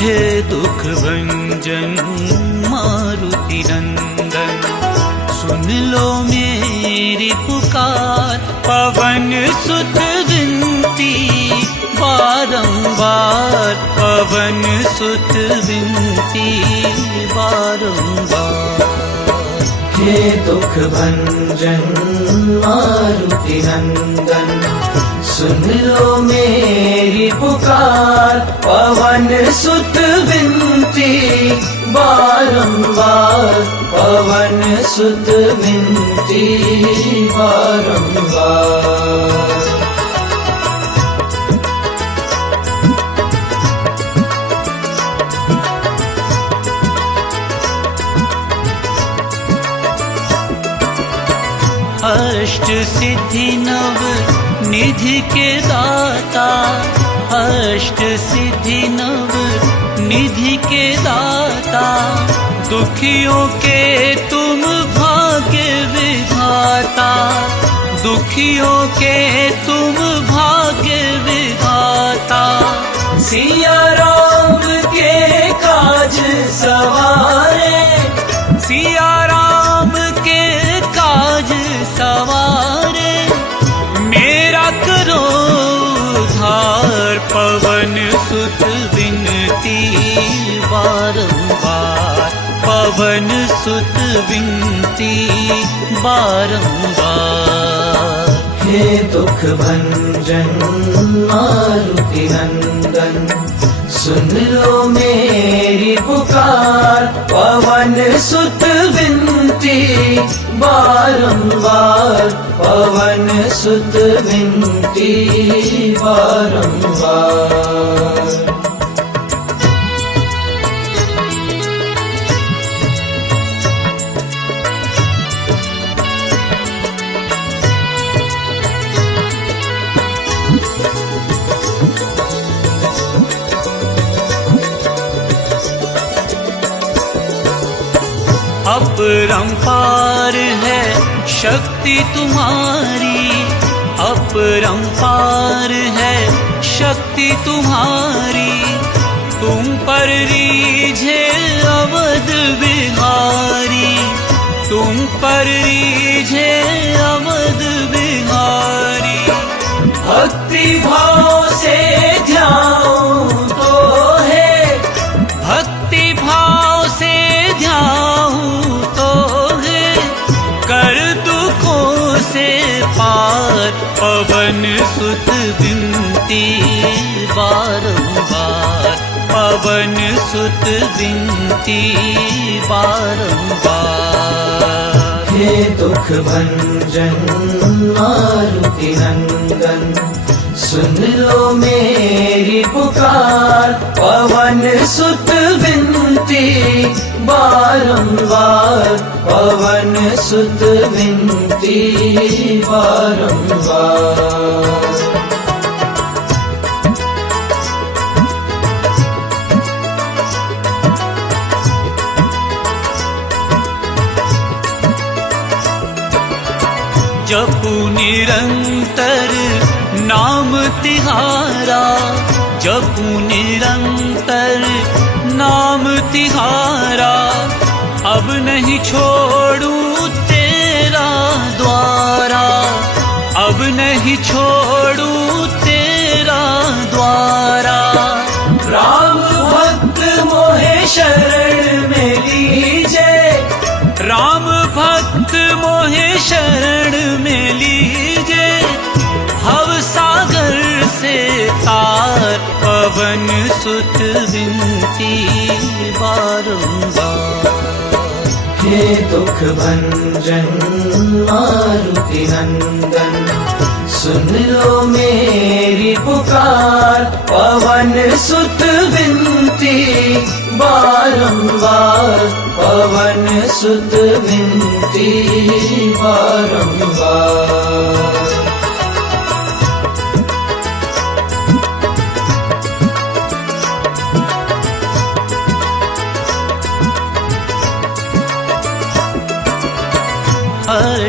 हे दुख भंजन मारुति नंदन, सुन लो मेरी पुकार। पवन सुत विनती बारंबार, पवन सुत विनती बारंबार। हे दुख भंजन मारुति नंदन, सुन लो मेरी पुकार। पवन सुत विनती बारंबार, पवन सुत विनती बारंबार। अष्ट सिद्धि नव निधि के दाता, अष्ट सिद्धि नव निधि के दाता। दुखियों के तुम भाग्य विधाता, दुखियों के तुम भाग्य विधाता। सिया राम के काज सवारे, सिया राम के काज सवारे। मेरा करो उद्धार, पवन सुत विनती बारंबार, पवन सुत विनती बारंबार। हे दुख भंजन मारुति नंदन, सुन लो मेरी पुकार। पवन सुत विनती बारंबार, पवन सुत विनती बारंबार। अपरंपार है शक्ति तुम्हारी, अपरंपार है शक्ति तुम्हारी। तुम पर रीझे अवध बिहारी, तुम पर रीझे अवध बिहारी। भक्ति भाव से ध्याऊं तो है, भक्ति भाव से ध्याऊं तो है। कर दुखों से पार, पवन सुत विनती बारंबार, पवन सुत विनती बारंबार। हे दुख भंजन मारुति नंदन, सुन लो मेरी पुकार। पवन सुत विनती बारंबार, पवन सुत विनती बारंबार। जपू निरंतर नाम तिहारा, जपू निरंतर नाम तिहारा। अब नहीं छोड़ू तेरा द्वारा, अब नहीं छोड़ू तेरा द्वारा। राम भक्त मोहे शरण में लीजे, राम भक्त मोहे शरण में लीजे। भव सागर से तार, पवन सुत विनती बारंबार। हे दुख भंजन मारुति नंदन, सुन लो मेरी पुकार। पवन सुत विनती बारंबार, पवन सुत विनती बारंबार।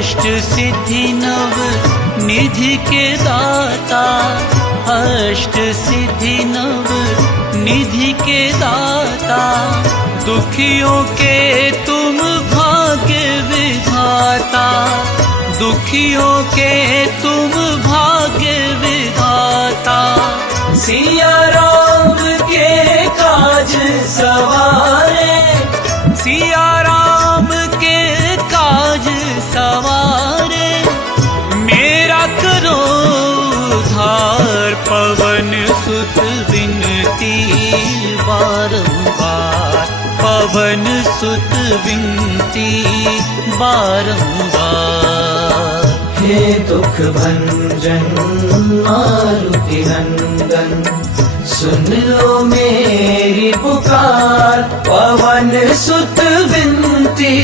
अष्ट सिद्धि नव निधि के दाता, अष्ट सिद्धि नव निधि के दाता, दुखियों के तुम भाग्य विधाता, दुखियों के तुम भाग्य विधाता। सिया राम के काज सवारे, सिया राम के काज सवारे, मेरा करो उद्धार, पवन सुत विनती बारंबार, पवन सुत विनती बारंबार। हे दुख भंजन मारुति नंदन, सुन लो मेरी पुकार, पवन सुत विनती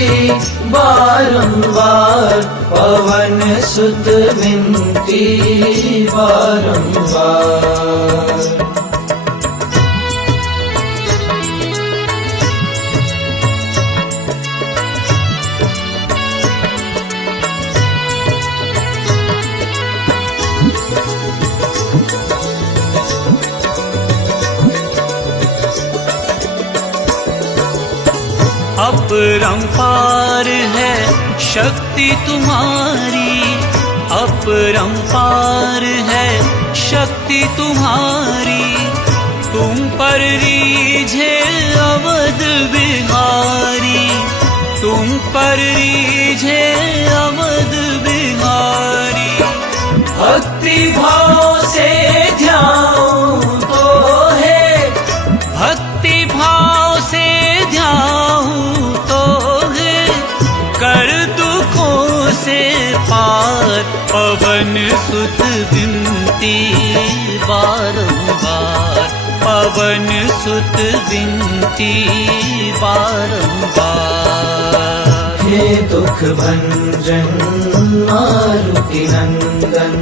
बारंबार, पवन सुत विनती बारंबार। अपरंपार है शक्ति तुम्हारी, अपरंपार है शक्ति तुम्हारी, तुम पर रीझे अवध बिहारी, तुम पर रीझे अवध बिहारी। भक्ति भाव से ध्यान तो है, भक्ति भाव से ध्यान तो है, कर दुखों से पार, पवन सुत विनती बारंबार, पवन सुत विनती बारंबार। हे दुख भंजन मारुति नंदन,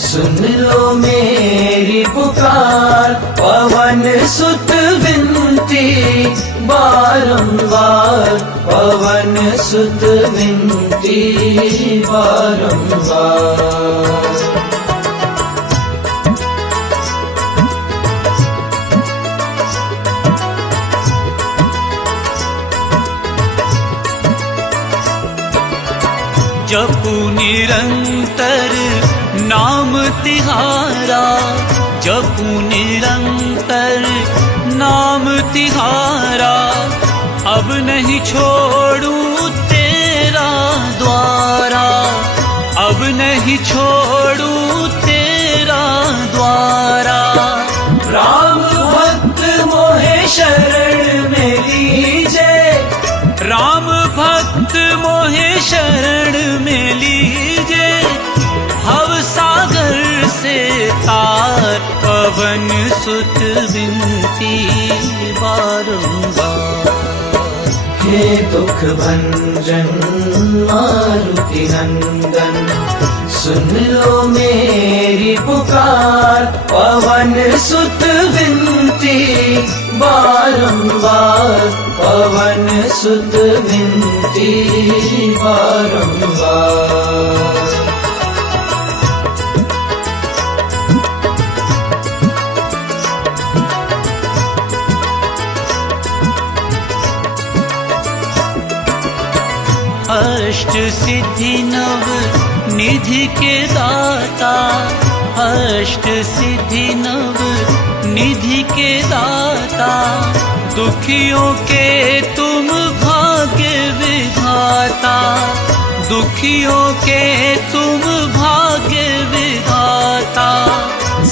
सुन लो मेरी पुकार, पवन सुत विनती बारंबार, पवन सुत विनती बारंबार। जपू निरंतर नाम तिहारा, जपू निरंतर नाम तिहारा, अब नहीं छोड़ूं तेरा द्वारा, अब नहीं छोड़ूं तेरा द्वारा। राम भक्त मोहे शरण में लीजे, राम भक्त मोहे शरण में लीजे, भव सागर से तार, पवन सुत विनती बारंबार। हे दुख भंजन मारुति नंदन, सुन लो मेरी पुकार, पवन सुत विनती बारंबार, पवन सुत विनती बारंबार। अष्ट सिद्धि नव निधि के दाता, अष्ट सिद्धि नव निधि के दाता, दुखियों के तुम भाग्य विधाता, दुखियों के तुम भाग्य विधाता।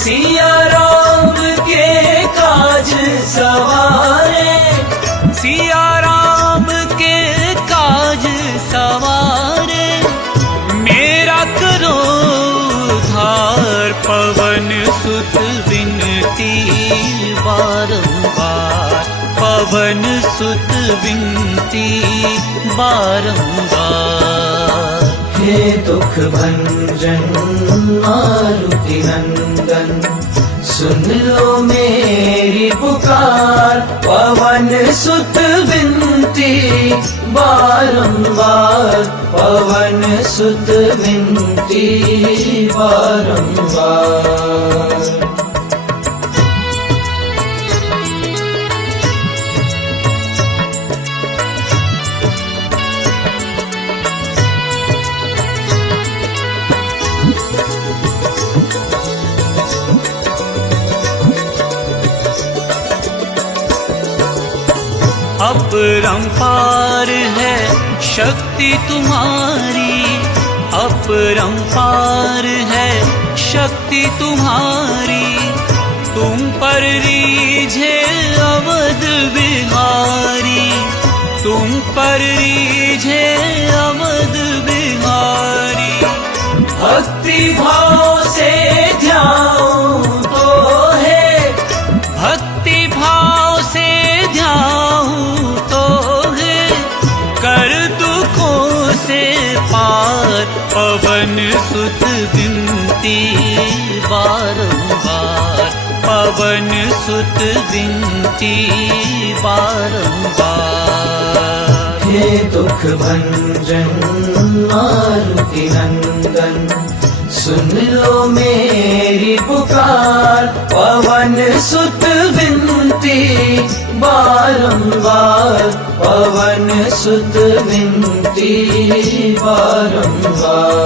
सिया राम के काज सवारे, सिया राम के काज सवारे, मेरा करो उद्धार, पवन सुत विनती बारंबार, पवन सुत विनती बारंबार। हे दुख भंजन मारुति नंदन, सुन लो मेरी पुकार, पवन सुत विनती बारंबार पवन सुत विनती बारंबार। अपरंपार है शक्ति तुम्हारी, अपरंपार है शक्ति तुम्हारी। तुम पर रीझे अवध बिहारी, तुम पर रीझे अवध बिहारी। भक्ति भाव से ध्याऊं तो है, भक्ति भाव से ध्याऊं तो है, कर दुखों से पार पवन सुत विनती बारंबार, पवन सुत विनती बारंबार। हे दुख भंजन मारुति नंदन, सुन लो मेरी पुकार। पवन सुत विनती बारंबार, पवन सुत विनती बारंबार।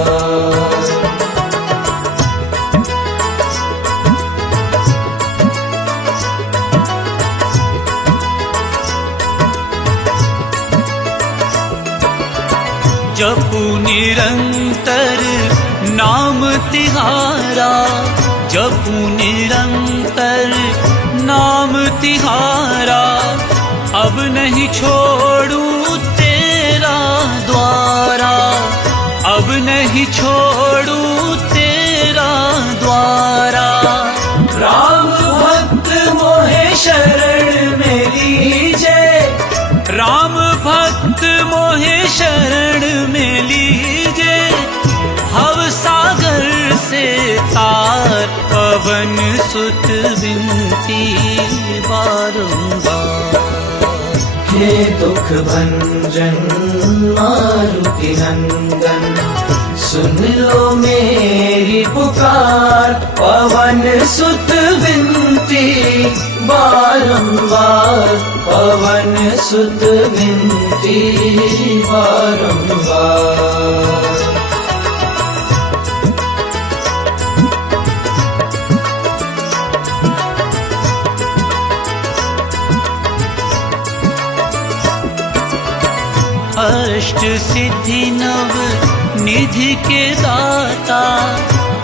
जपू निरंतर नाम तिहारा, जपू निरंतर नाम तिहारा। अब नहीं छोड़ूं तेरा द्वारा, अब नहीं छोड़ूं तेरा द्वारा। राम भक्त मोहे शरण में लीजे, राम भक्त मोहे शरण में लीजे। भव सागर से तार पवन सुत विनती बारंबार। हे दुख भंजन मारुति नंदन, सुन लो मेरी पुकार। पवन सुत विनती बारंबार, पवन सुत विनती बारंबार। अष्ट सिद्धि नव निधि के दाता,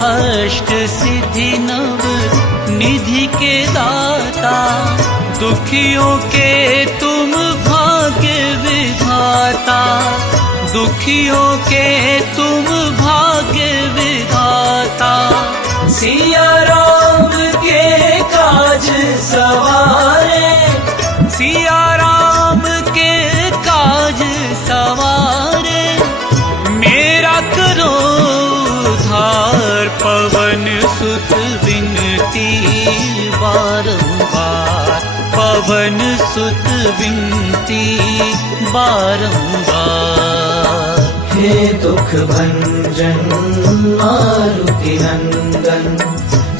अष्ट सिद्धि नव निधि के दाता। दुखियों के तुम भाग्य विधाता, दुखियों के तुम भाग्य विधाता। सिया राम के काज सवारे, सिया राम के काज सवारे। मेरा करो उद्धार पवन सुत विनती बारंबार, पवन सुत विनती बारंबार। हे दुख भंजन मारुति नंदन,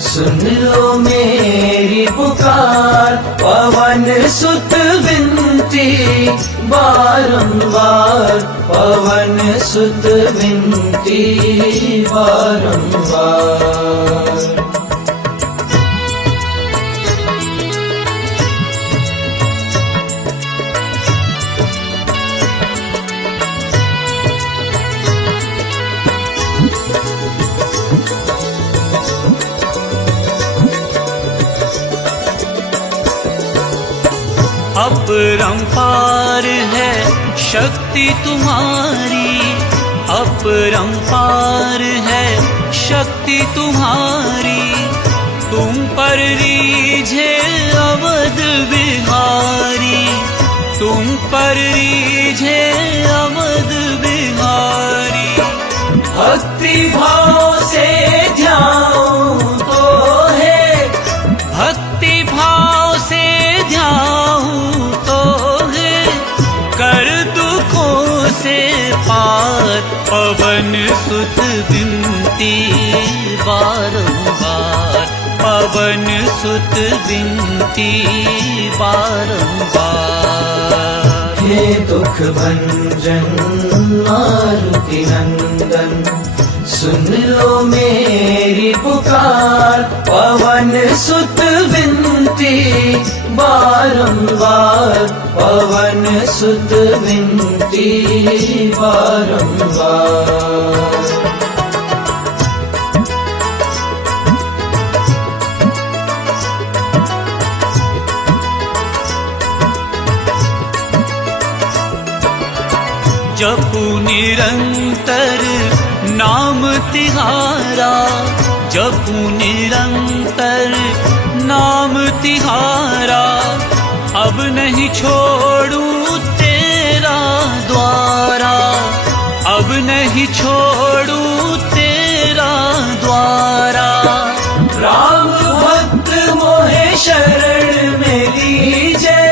सुन लो मेरी पुकार। पवन सुत विनती बारंबार, पवन सुत विनती बारंबार। अपरंपार है शक्ति तुम्हारी, अपरंपार है शक्ति तुम्हारी। तुम पर रीझे अवध बिहारी, तुम पर रीझे अवध बिहारी। भक्ति भाव से ध्याऊं तो है, भक्ति भाव से ध्याऊं तो है, कर दुखों पवन सुत विनती बारंबार, पवन सुत विनती बारंबार। हे दुख भंजन मारुति नंदन, सुन लो मेरी पुकार, पवन सुत विनती बारंबार, पवन सुत विनती बारंबार। जपू निरंतर नाम तिहारा, जपू निरंतर नाम तिहारा, अब नहीं छोड़ू तेरा द्वारा, अब नहीं छोड़ू तेरा द्वारा। राम भक्त मोहे शरण में लीजे,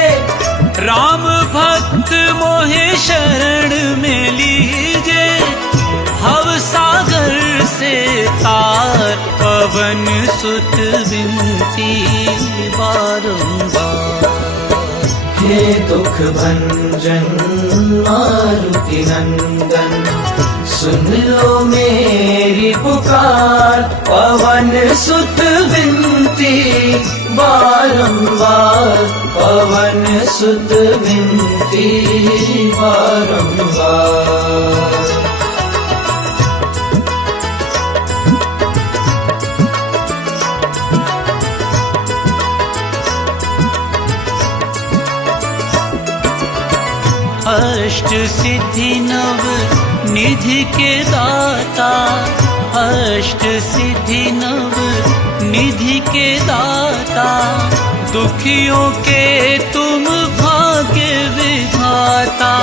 राम भक्त मोहे शरण में लीजे, भव सागर से तार, पवन सुत विनती बारंबार। हे दुख भंजन मारुति नंदन, सुन लो मेरी पुकार, पवन सुत विनती बारंबार, पवन सुत विनती बारंबार। अष्ट सिद्धि नव निधि के दाता, अष्ट सिद्धि नव निधि के दाता, दुखियों के तुम भाग्य विधाता,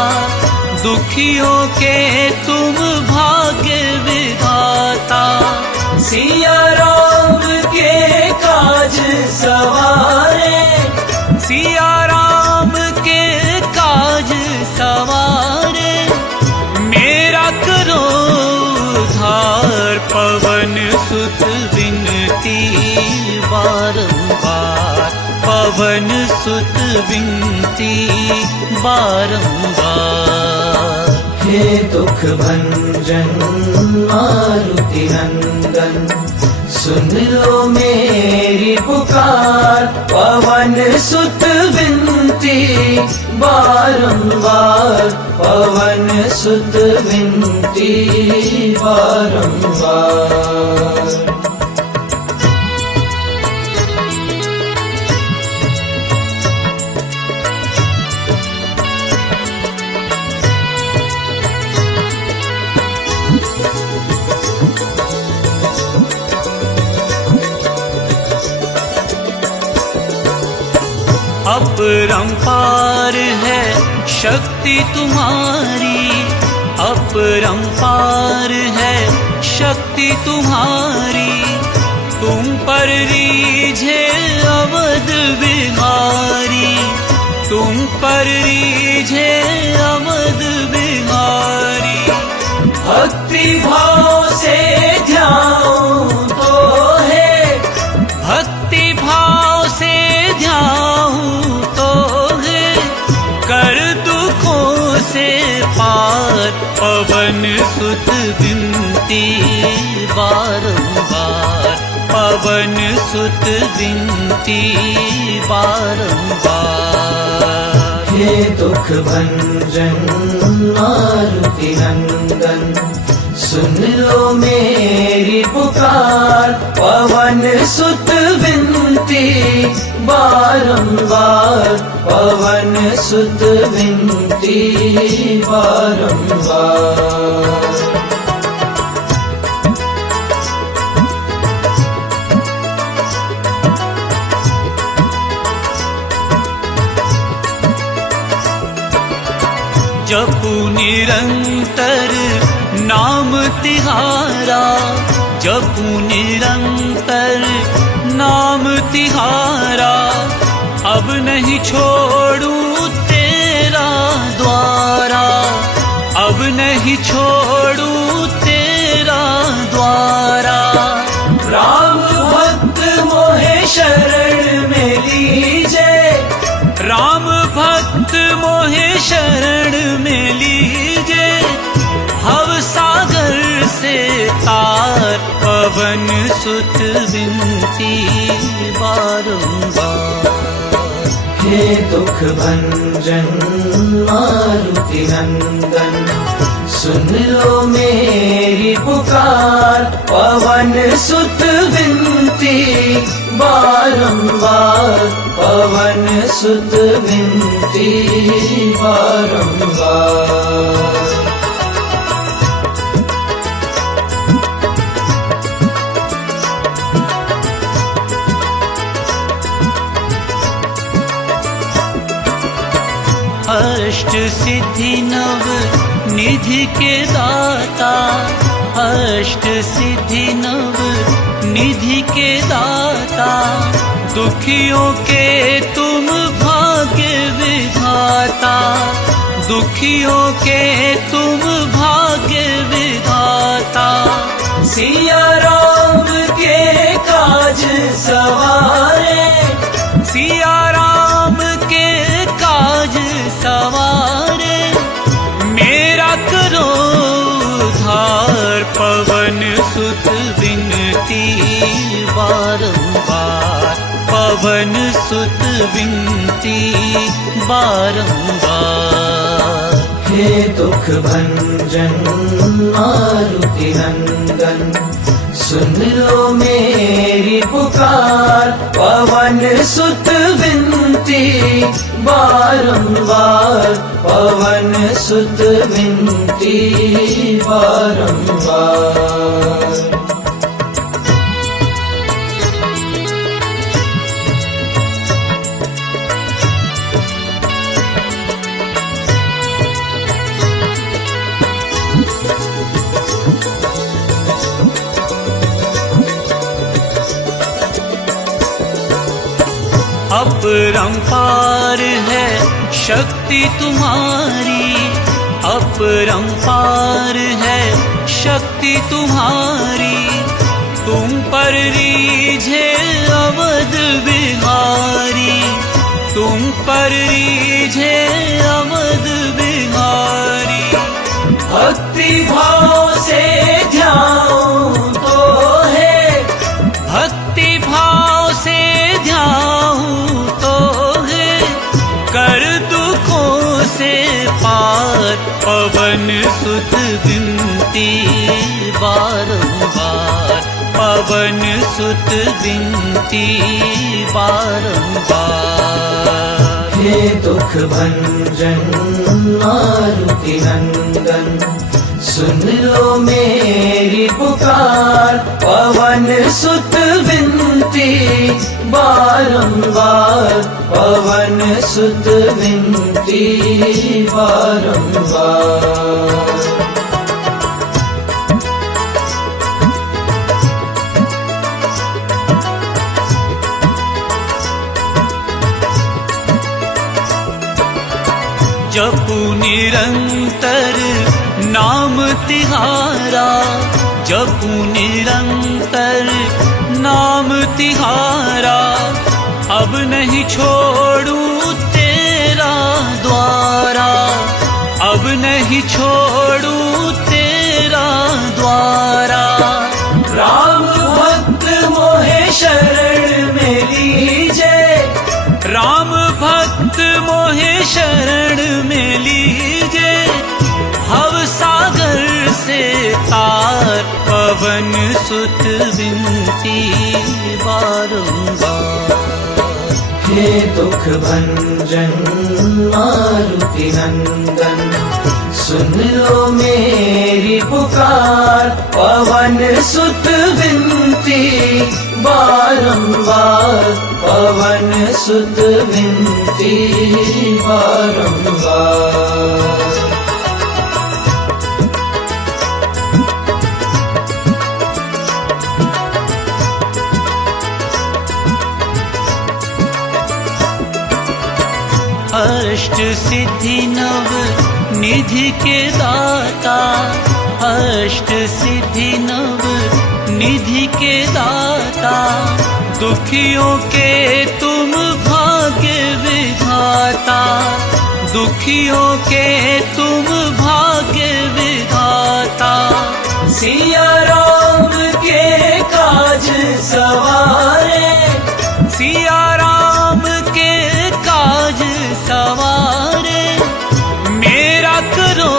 दुखियों के तुम भाग्य विधाता। सिया राम के काज सवारे, सिया राम के काज सवारे, मेरा करो उद्धार, पवन सुत विनती बारंबार, पवन सुत विनती बारंबार। हे दुख भंजन मारुति नंदन, सुन लो मेरी पुकार, पवन सुत विनती बारंबार, पवन सुत विनती बारंबार। अपरंपार है शक्ति तुम्हारी, अपरंपार है शक्ति तुम्हारी, तुम पर रीझे अवध बिहारी, तुम पर रीझे अवध बिहारी। भक्ति भाव से ध्याऊं तो है, भक्ति भाव से ध्याऊं तो है, कर दुखों से पार, पवन सुत विनती बारंबार, पवन सुत विनती बारंबार। हे दुख भंजन मारुति नंदन, सुन लो मेरी पुकार, पवन सुत विनती बारंबार, पवन सुत विनती बारंबार। जपू निरंतर नाम तिहारा, जपू निरंतर नाम तिहारा, अब नहीं छोड़ू तेरा द्वारा, अब नहीं छोड़ू मोहे शरण में लीजे, भव सागर से तार। पवन सुत विनती बारंबार। हे दुख भंजन मारुति नंदन, सुन लो मेरी पुकार। पवन सुत विनती बारंबार, पवन सुत विनती बारंबार। अष्ट सिद्धि नव निधि के दाता, अष्ट सिद्धि नव निधि के दाता। दुखियों के तुम भाग्य विधाता, दुखियों के तुम भाग्य विधाता। सिया राम के काज सवारे, सिया राम के काज सवारे। मेरा करो उद्धार, पवन सुत विनती बारंबार। पवन सुत विनती बारंबार। हे दुख भंजन मारुति नंदन, सुन लो मेरी पुकार। पवन सुत विनती बारंबार, पवन सुत विनती बारंबार। अपरंपार है शक्ति तुम्हारी, अपरंपार है शक्ति तुम्हारी। तुम पर रीझे अवध बिहारी, तुम पर रीझे अवध बिहारी। भक्ति भाव से ध्यान तो है, भक्ति भाव से ध्यान तो है। कर दुखों से पार, पवन सुत विनती बारंबार। पवन सुत विनती बारंबार। हे दुख भंजन मारुति नंदन, सुन लो मेरी पुकार। पवन सुत विनती बारंबार, पवन सुत विनती बारंबार। जपू निरंतर नाम तिहारा, जपू निरंतर नाम तिहारा। अब नहीं छोड़ू तेरा द्वारा, अब नहीं छोड़ू तेरा द्वारा। राम भक्त मोहे शरण में लीजे, राम भक्त मोहे शरण में लीजे। भव सागर से तार, पवन सुत विनती बारंबार। हे दुख भंजन मारुति नंदन, सुन लो मेरी पुकार। पवन सुत विनती बारंबार, पवन सुत विनती बारंबार। अष्ट सिद्धि नव निधि के दाता, अष्ट सिद्धि नव निधि के दाता। दुखियों के तुम भाग्य विधाता, दुखियों के तुम भाग्य विधाता। सिया राम के काज सवारे, सिया राम के काज सवारे, मेरा करो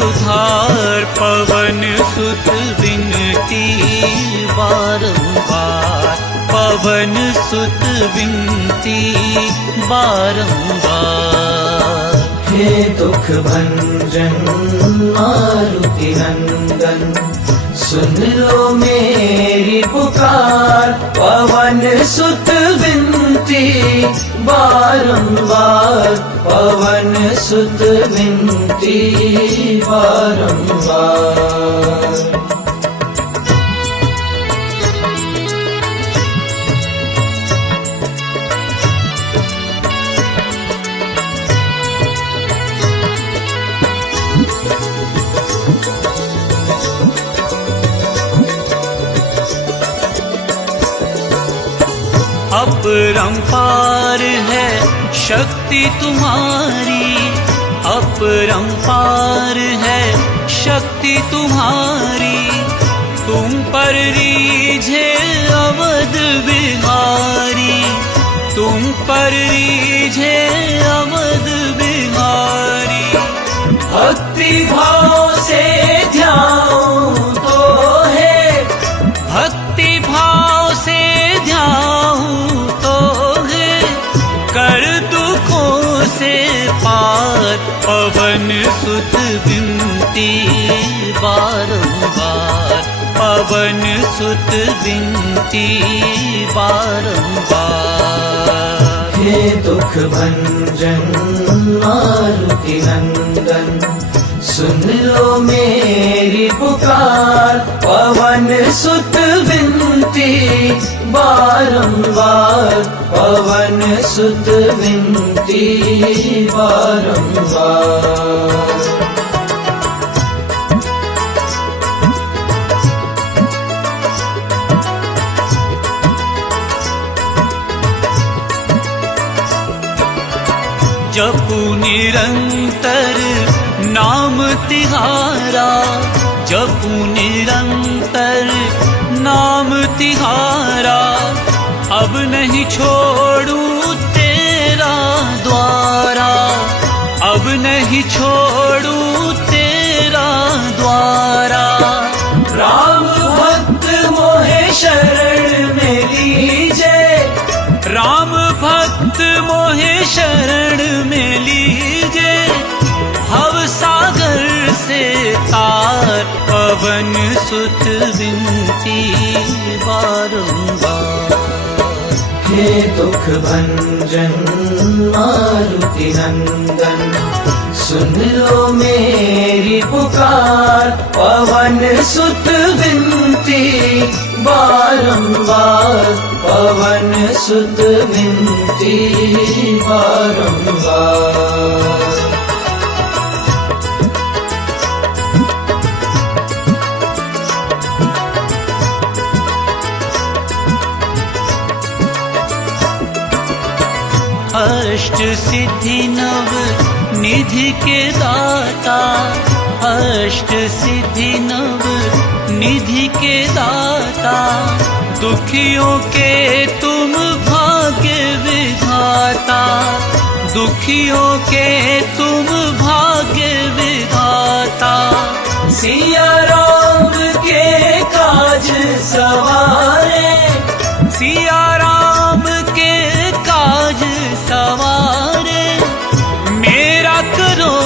उद्धार। पवन सुत विनती बारंबार, पवन सुत विनती बारंबार। हे दुख भंजन मारुति नंदन, सुन लो मेरी पुकार। पवन सुत विनती बारंबार, पवन सुत विनती बारंबार। अपरंपार है शक्ति तुम्हारी, अपरंपार है शक्ति तुम्हारी। तुम पर रीझे अवध बिहारी, तुम पर रीझे अवध बिहारी। भक्ति भाव से ध्यान तो है, भक्ति भाव से ध्यान तो है, कर दुखों से पार। पवन सुत विनती बारंबार, पवन सुत विनती बारंबार। हे दुख भंजन मारुति नंदन, सुन लो मेरी पुकार। पवन सुत विनती बारंबार, पवन सुत विनती बारंबार। जपू निरंतर नाम तिहारा, जपू निरंतर नाम तिहारा। अब नहीं छोड़ू तेरा द्वारा, अब नहीं छोड़ू तेरा द्वारा। राम भक्त मोहे शरण में लीजे, राम भक्त मोहे शरण में लीजे। भव सागर से तार, पवन सुत विनती बारंबार। हे दुख भंजन मारुति नंदन, सुन लो मेरी पुकार। पवन सुत विनती बारंबार, पवन सुत विनती बारंबार। अष्ट सिद्धि नव निधि के दाता, अष्ट सिद्धि नव निधि के दाता। दुखियों के तुम भाग्य विधाता, दुखियों के तुम भाग्य विधाता। सिया राम के काज सवारे, सिया राम के काज सवारे, मेरा करो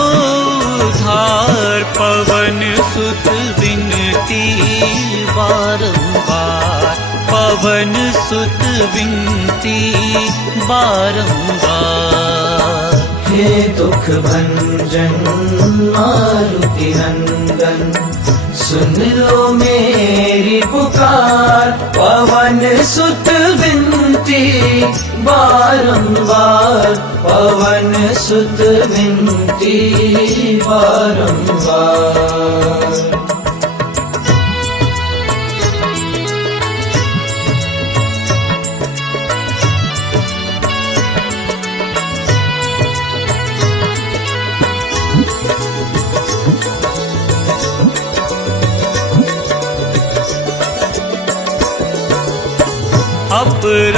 उद्धार। पवन सुत विनती बारंबार, पवन सुत विनती बारंबार। हे दुख भंजन मारुति नंदन, सुन लो मेरी पुकार। पवन सुत विनती बारंबार, पवन सुत विनती बारंबार।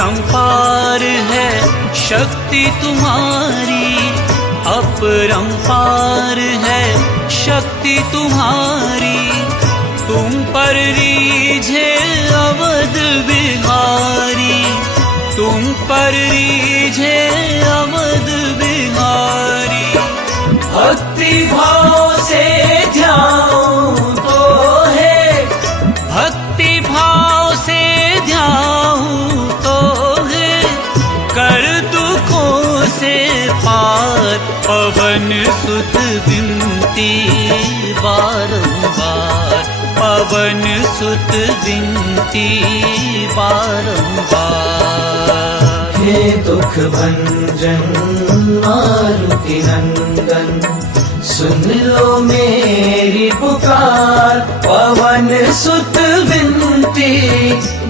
अपरंपार है शक्ति तुम्हारी, अपरंपार है शक्ति तुम्हारी। तुम पर रीझे अवध बिहारी, तुम पर रीझे अवध बिहारी। भक्ति भाव से ध्याऊं तो है, भक्ति भाव से ध्याऊं तो है, कर दुखों से पार। पवन सुत विनती बारंबार, पवन सुत विनती बारंबार। हे दुख भंजन मारुति नंदन, सुन लो मेरी पुकार। पवन सुत विनती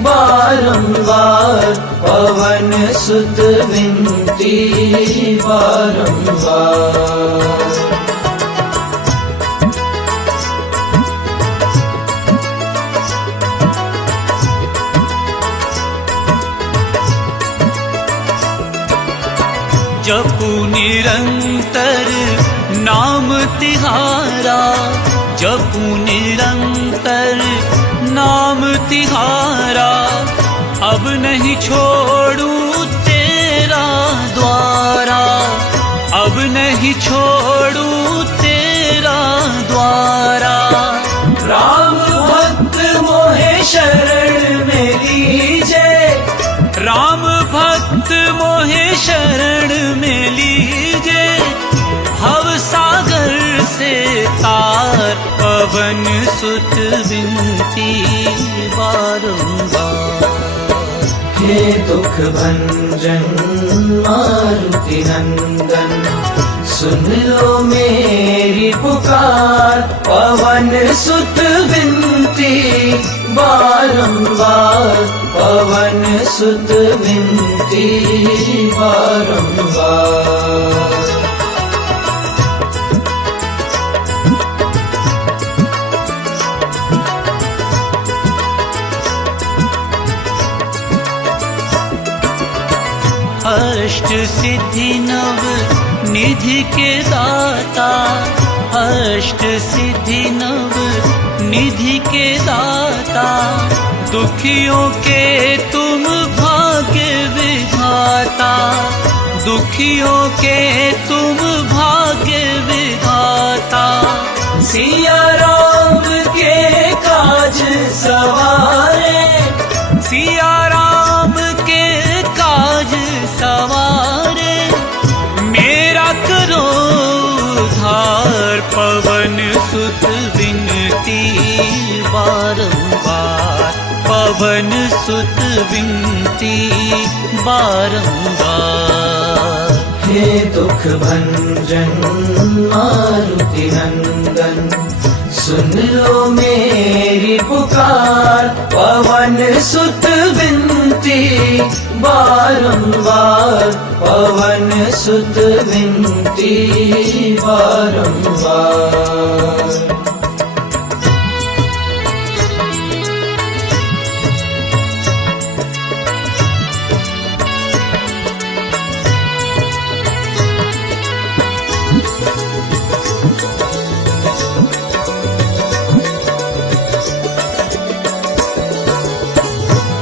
बारंबार, पवन सुत विनती बारंबार। जपू निरंतर नाम तिहारा, जपू निरंतर नाम तिहारा। अब नहीं छोड़ू तेरा द्वारा, अब नहीं छोड़ू तेरा द्वारा। राम भक्त मोहे शरण में लीजे, राम भक्त मोहे शरण में लीजे। भव सागर से तार, पवन सुत विनती बारंबार। हे दुख भंजन मारुति नंदन, सुन लो मेरी पुकार। पवन सुत विनती बारंबार, पवन सुत विनती बारंबार। अष्ट सिद्धि नव निधि के दाता, अष्ट सिद्धि नव निधि के दाता। दुखियों के तुम भाग्य विधाता, दुखियों के तुम भाग्य विधाता। सिया राम के काज सवारे, सिया राम के काज सवारे। मेरा करो उद्धार, पवन सुत विनती बारंबार, पवन सुत विनती बारंबार। हे दुख भंजन मारुति नंदन, सुन लो मेरी पुकार। पवन सुत विनती बारंबार, पवन सुत विनती बारंबार।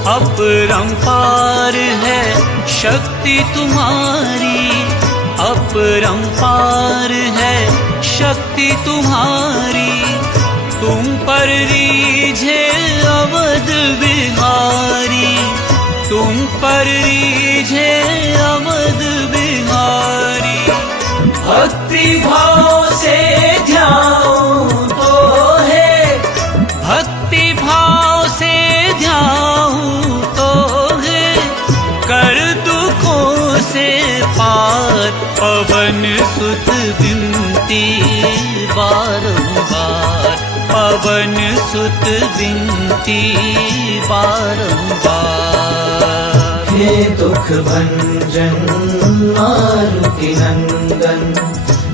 अपरंपार है शक्ति तुम्हारी, अपरंपार है शक्ति तुम्हारी। तुम पर रीझे अवध बिहारी, तुम पर रीझे अवध बिहारी। भक्ति भाव से ध्याऊं तो है, भक्ति भाव से ध्याऊं तो है, कर दुखों से पार। पवन सुत विनती बारंबार, पवन सुत विनती बारंबार। हे दुख भंजन मारुति नंदन,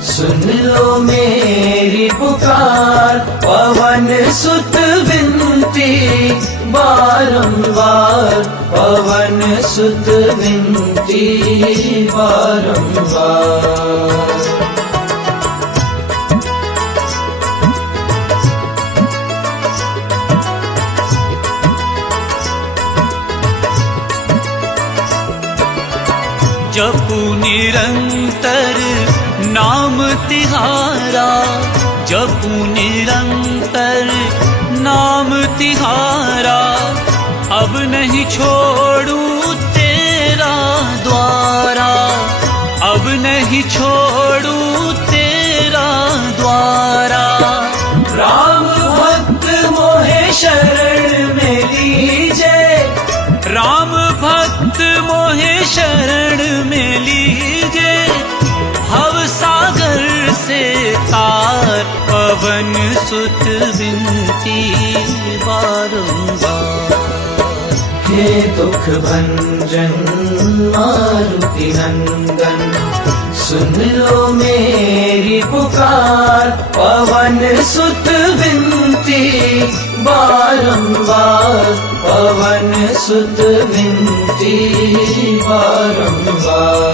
सुन लो मेरी पुकार। पवन सुत विनती बारंबार, पवन सुत विनती बारंबार। जपू निरंतर नाम तिहारा, जपू निरंतर नाम तिहारा। अब नहीं छोड़ू तेरा द्वारा, अब नहीं छोड़ू तेरा द्वारा। राम भक्त मोहे शरण में लीजे, राम भक्त मोहे शरण में लीजे। भव सागर से तार, पवन सुत विनती बारंबार। हे दुख भंजन मारुति नंदन, सुन लो मेरी पुकार। पवन सुत विनती बारंबार, पवन सुत विनती बारंबार।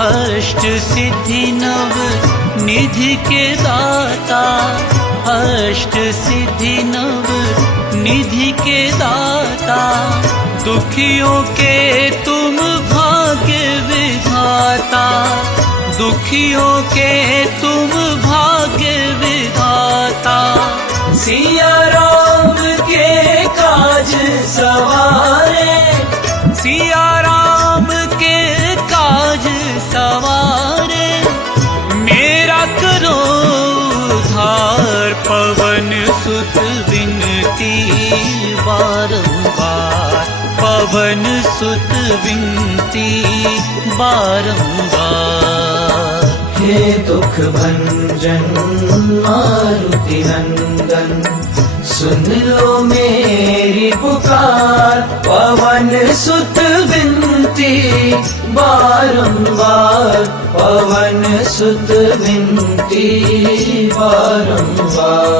अष्ट सिद्धि नव निधि के दाता, अष्ट सिद्धि नव निधि के दाता। दुखियों के तुम भाग्य विधाता, दुखियों के तुम भाग्य विधाता। सिया राम के काज सवारे, सिया राम के काज सवारे। मेरा करो उद्धार, पवन सुत विनती बारंबार, पवन सुत विनती बारंबार। हे दुख भंजन मारुति नंदन, सुन लो मेरी पुकार। पवन सुत विनती बारंबार, पवन सुत विनती बारंबार।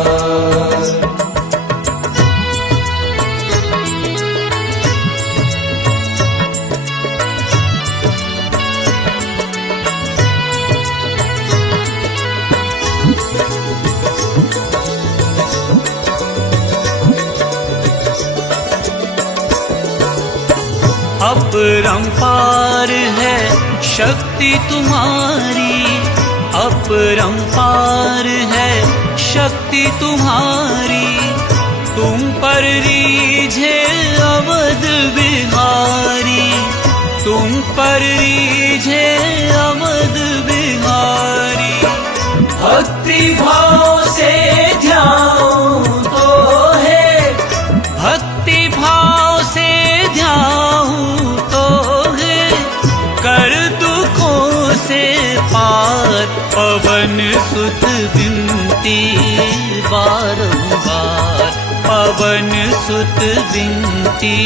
अपरंपार है शक्ति तुम्हारी, अपरंपार है शक्ति तुम्हारी। तुम पर रीझे अवध बिहारी, तुम पर रीझे अवध बिहारी। भक्ति भाव से ध्याऊं तो है, भक्ति भाव से ध्याऊं तो है। कर दुखों से पार, पवन सुत विनती बारंबार, पवन सुत विनती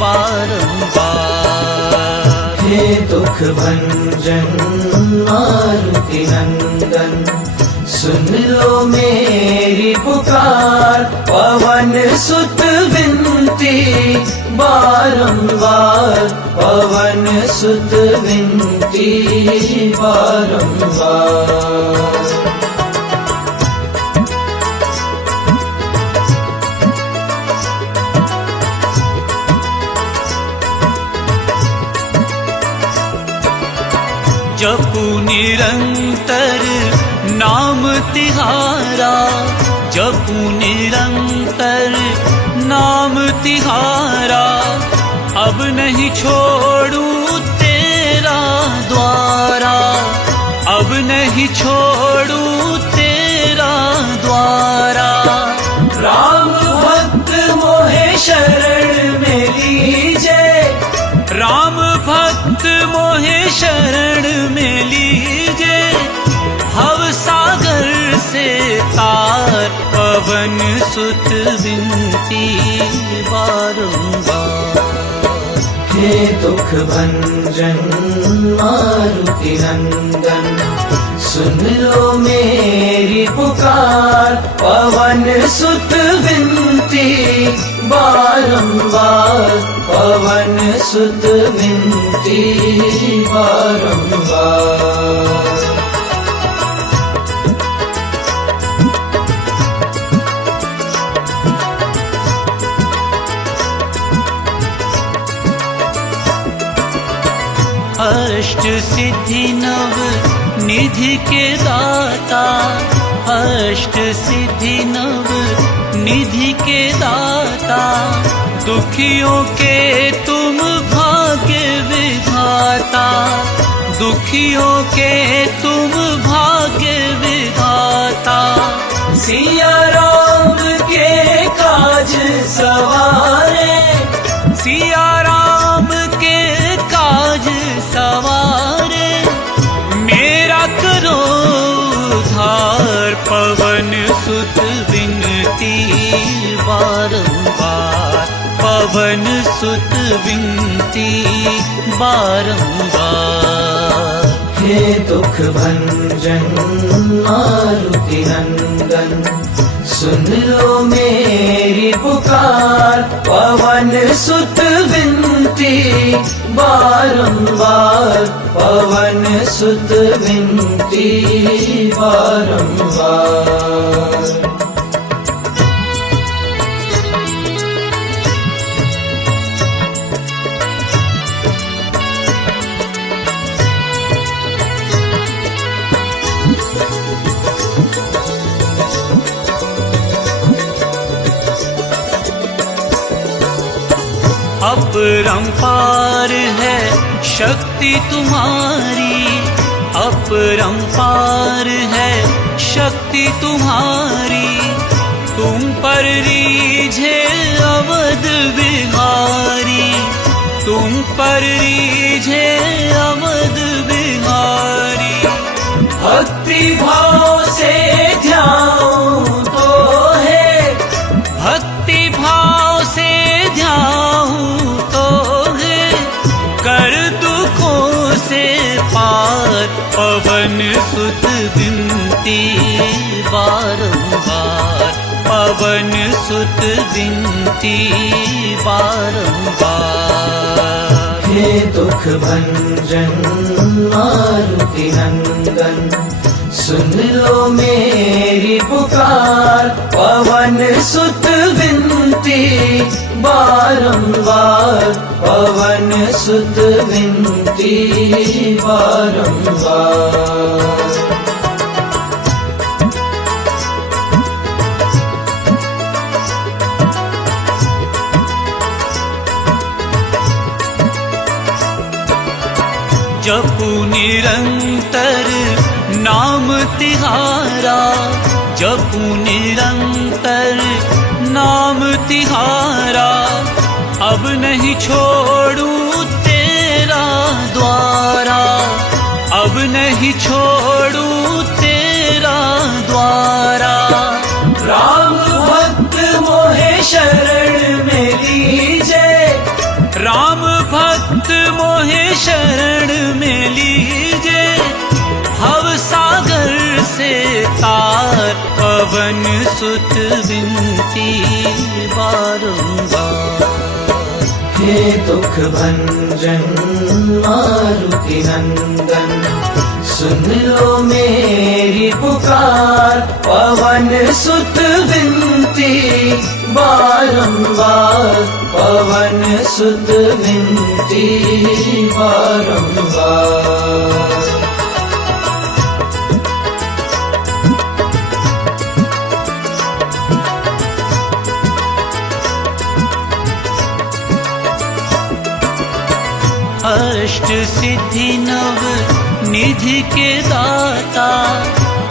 बारंबार। हे दुख भंजन मारुति नंदन, सुन लो मेरी पुकार। पवन सुत विनती बारंबार, पवन सुत विनती बारंबार। जपू निरंतर नाम तिहारा, जपू निरंतर नाम तिहारा। अब नहीं छोड़ू तेरा द्वारा, अब नहीं छोड़ू तेरा द्वारा। राम भक्त मोहे शरण में लीजे, राम भक्त मोहे शरण पवन सुत विनती बारंबार। हे दुख भंजन मारुति नंदन, सुन लो मेरी पुकार, पवन सुत विनती बारंबार, पवन सुत विनती बारंबार। अष्ट सिद्धि नव निधि के दाता, अष्ट सिद्धि नव निधि के दाता, दुखियों के तुम भाग्य विधाता, दुखियों के तुम भाग्य विधाता। सिया राम के काज सवारे, सिया राम के काज सवारे, मेरा करो उद्धार, पवन सुत विनती बारंबार, पवन सुत विनती बारंबार। हे दुख भंजन मारुति नंदन, सुन लो मेरी पुकार, पवन सुत विनती बारंबार, पवन सुत विनती बारंबार। अपरंपार है शक्ति तुम्हारी, अपरंपार है शक्ति तुम्हारी, तुम पर रीझे अवध बिहारी, तुम पर रीझे अवध बिहारी। भक्ति भाव से ध्याऊं तो है, भक्ति भाव से ध्याऊं तो है, कर दुखों से पार, पवन सुत विनती बारंबार, पवन सुत विनती बारंबार। हे दुख भंजन मारुति नंदन, सुन लो मेरी पुकार, पवन सुत विनती बारंबार, पवन सुत विनती बारंबार। जपू निरंतर नाम तिहारा, जपू निरंतर नाम तिहारा, अब नहीं छोड़ूं तेरा द्वारा, अब नहीं छोड़ूं तेरा द्वारा। राम भक्त मोहे शरण में लीजे, राम भक्त मोहे शरण में लीजे, भव सागर से तार, पवन सुत विनती बारंबार। हे दुख भंजन मारुति नंदन, सुन लो मेरी पुकार, पवन सुत विनती बारंबार, पवन सुत विनती बारंबार। अष्ट सिद्धि नव निधि के दाता,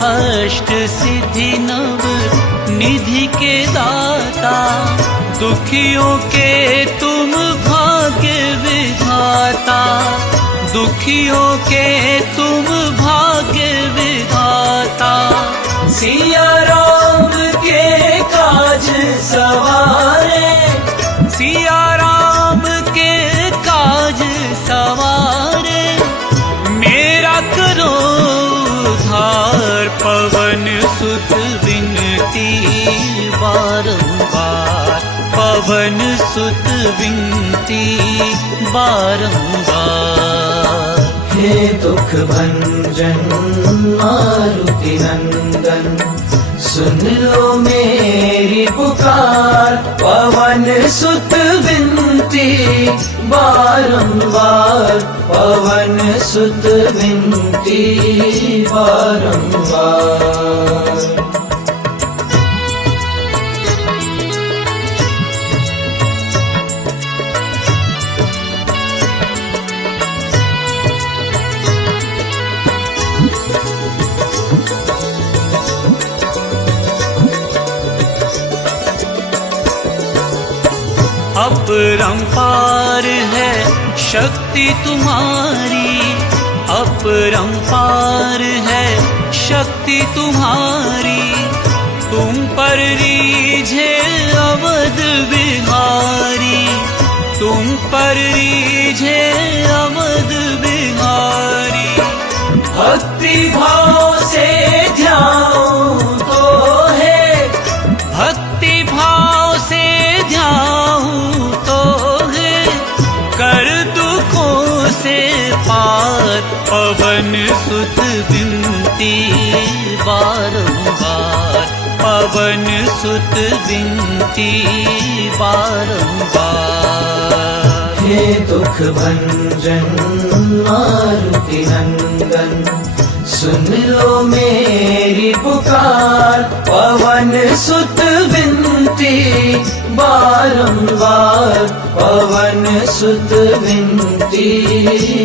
अष्ट सिद्धि नव निधि के दाता, दुखियों के तुम भाग्य विधाता, दुखियों के तुम भाग्य विधाता। सिया राम के अपरंपार पवन सुत विनती बारंबार, पवन सुत विनती बारंबार। हे दुख भंजन मारुति नंदन, सुन लो मेरी पुकार, पवन सुत विनती बारंबार, पवन सुत विनती बारंबार। अपरंपार है शक्ति तुम्हारी, अपरंपार है शक्ति तुम्हारी, तुम पर रीझे अवध बिहारी, तुम पर रीझे अवध बिहारी। भक्ति भाव से ध्यान तो है, भक्ति भाव से ध्यान तो है, कर दुखों से पार, पवन सुत विनती बारंबार, पवन सुत विनती बारंबार। हे दुख भंजन मारुति नंदन, सुन लो मेरी पुकार, पवन सुत विनती बारंबार, पवन सुत विनती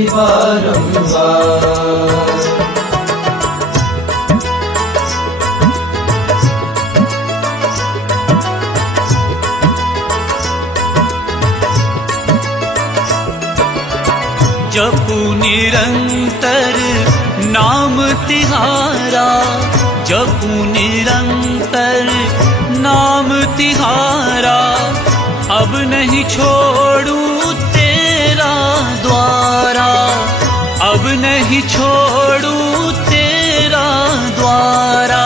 बारंबार। जपू निरंतर नाम तिहारा, जपू निरंतर नाम तिहारा, अब नहीं छोड़ू तेरा द्वारा, अब नहीं छोड़ू तेरा द्वारा।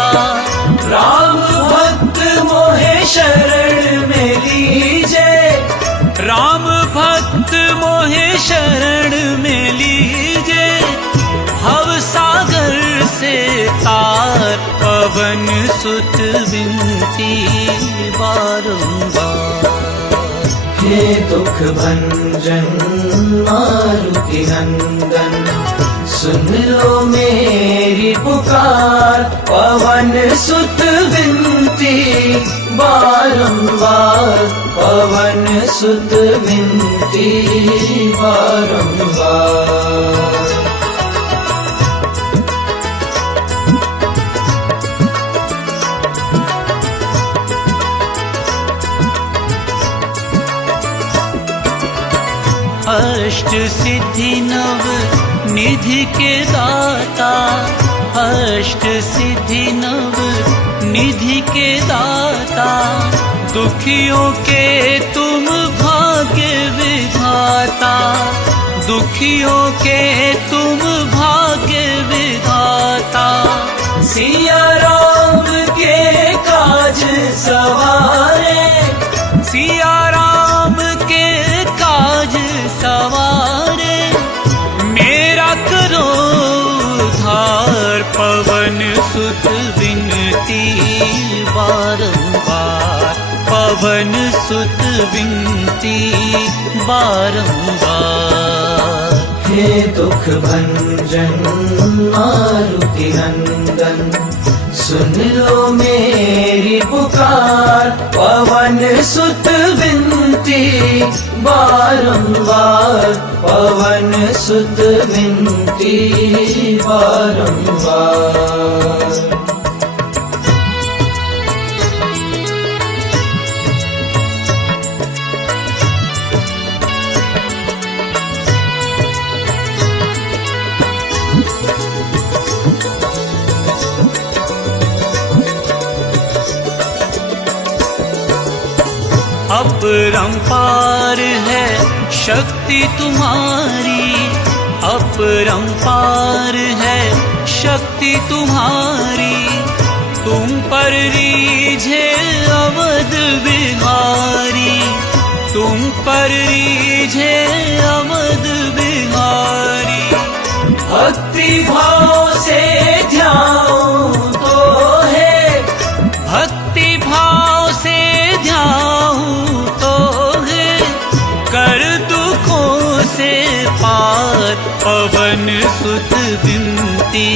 राम भक्त मोहे शरण में लीजे, राम भक्त मोहे शरण में लीजे, भव सागर से तार, पवन सुत विनती बारंबार। हे दुख भंजन मारुति नंदन, सुन लो मेरी पुकार, पवन सुत विनती बारंबार, पवन सुत विनती बारंबार। अष्ट सिद्धि नव निधि के दाता, अष्ट सिद्धि नव निधि के दाता, दुखियों के तुम भाग्य विधाता, दुखियों के तुम भाग्य विधाता। सिया राम के काज सवारे, सिया राम के काज सवारे, मेरा करो उद्धार, पवन सुत विनती बारंबार, पवन सुत विनती बारंबार। हे दुख भंजन मारुति नंदन, सुन लो मेरी पुकार, पवन सुत विनती बारंबार, पवन सुत विनती बारंबार। अपरंपार है शक्ति तुम्हारी, अपरंपार है शक्ति तुम्हारी, तुम पर रीझे अवध बिहारी, तुम पर रीझे अवध बिहारी। भक्ति भाव से ध्याऊं तो है, भक्ति भाव से ध्याऊं तो है, कर दुखों से पार पवन सुत विनती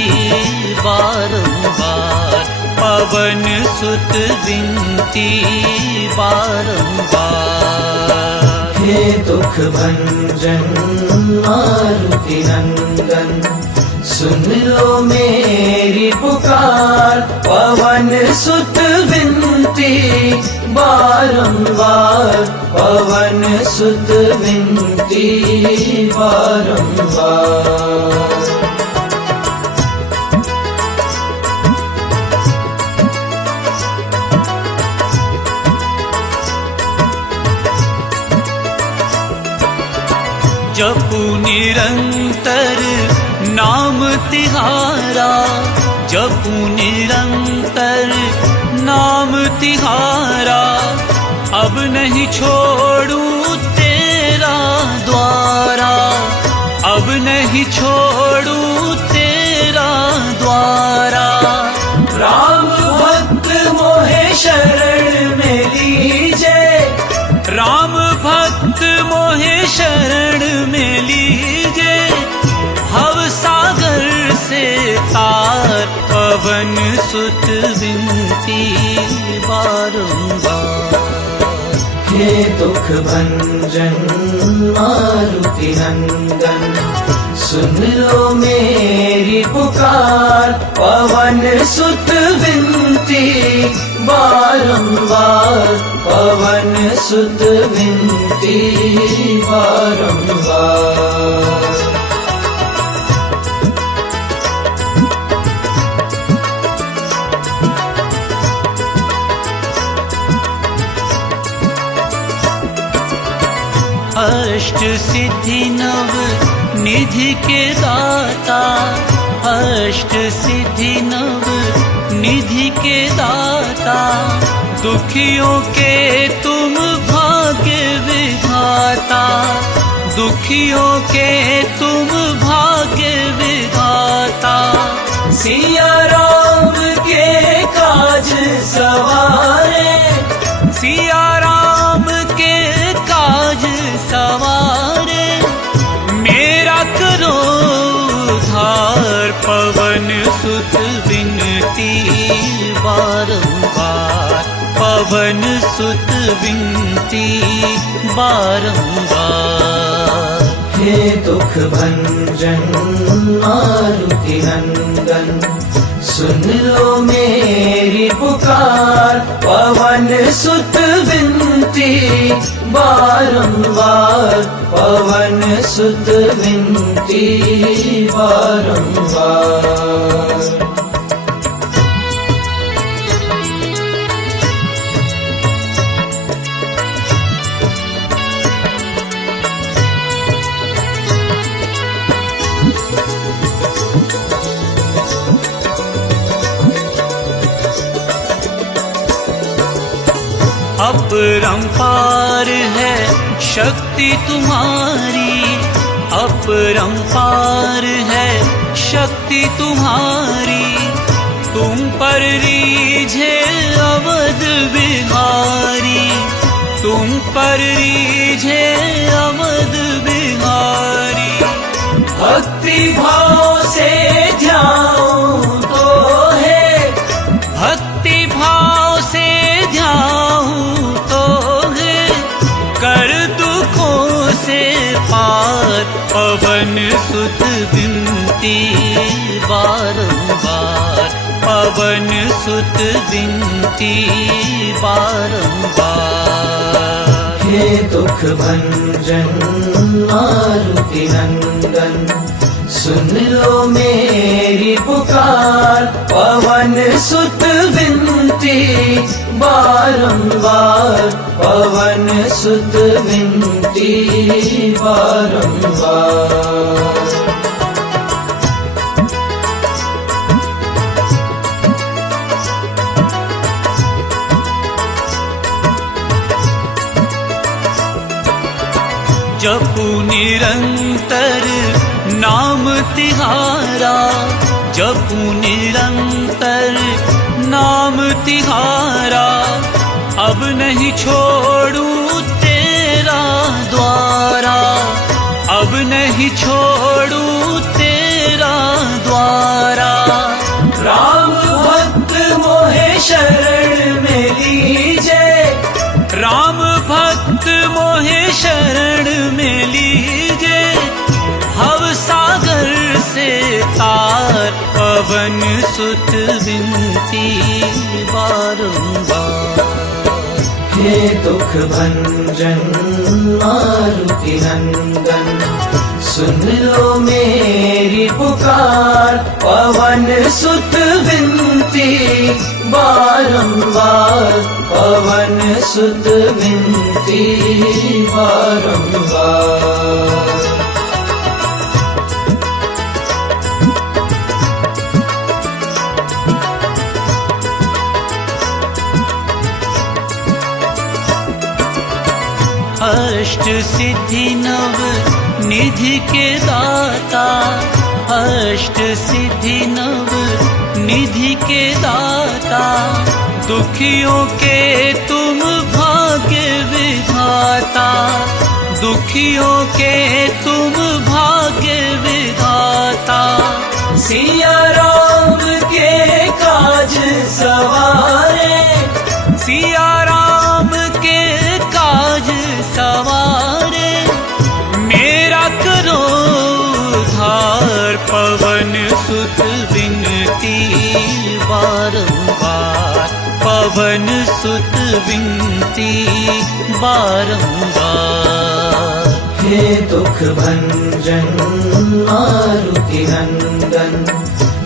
बारंबार, पवन सुत विनती बारंबार। हे दुख भंजन मारुति नंदन, सुन लो मेरी पुकार, पवन सुत विनती बारंबार, पवन सुत विनती बारंबार। जपू निरंतर नाम तिहारा, जपू निरंतर नाम तिहारा, अब नहीं छोड़ूं तेरा द्वारा, अब नहीं छोड़ूं तेरा द्वारा। राम भक्त मोहे शरण में लीजे, राम भक्त मोहे शरण में लीजे, भव सागर से तार पवन सुत विनती बारंबार। हे दुख भंजन मारुति नंदन, सुन लो मेरी पुकार, पवन सुत विनती बारंबार, पवन सुत विनती बारंबार। अष्ट सिद्धि नव निधि के दाता, अष्ट सिद्धि नव निधि के दाता, दुखियों के तुम भाग्य विधाता, दुखियों के तुम भाग्य विधाता। सिया राम के काज सवारे, सिया राम के काज सवारे, मेरा करो उद्धार पवन सुत विनती बारंबार, पवन सुत विनती बारंबार। हे दुख भंजन मारुति नंदन, सुन लो मेरी पुकार, पवन सुत विनती बारंबार, पवन सुत विनती बारंबार। अपरंपार है शक्ति तुम्हारी, अपरंपार है शक्ति तुम्हारी, तुम पर रीझे अवध बिहारी, तुम पर रीझे अवध बिहारी। भक्ति भाव से ध्याऊं तो है, भक्ति भाव से ध्याऊं तो है, कर दुखों से पार पवन सुत विनती बारंबार, पवन सुत विनती बारंबार। हे दुख भंजन मारुति नंदन, सुन लो मेरी पुकार, पवन सुत विनती बारंबार, पवन सुत विनती बारंबार। जपू निरंतर नाम तिहारा, जपू निरंतर नाम तिहारा। अब नहीं छोड़ू तेरा द्वारा, अब नहीं छोड़ू तेरा द्वारा। राम भक्त मोहे शरण में लीजे, राम भक्त मोहे शरण में लीजे। भव सागर से तार पवन सुत विनती बारंबार। हे दुख भंजन मारुति नंदन, सुन लो मेरी पुकार। पवन सुत विनती बारंबार, पवन सुत विनती बारंबार। अष्ट सिद्धि नव निधि के दाता, अष्ट सिद्धि नव निधि के दाता। दुखियों के तुम भाग्य विधाता, दुखियों के तुम भाग्य विधाता। सिया राम के काज सवारे, सिया राम के काज सवारे। मेरा करो उद्धार, पवन सुत विनती बारंबार, पवन सुत विनती बारंबार। हे दुख भंजन मारुति नंदन,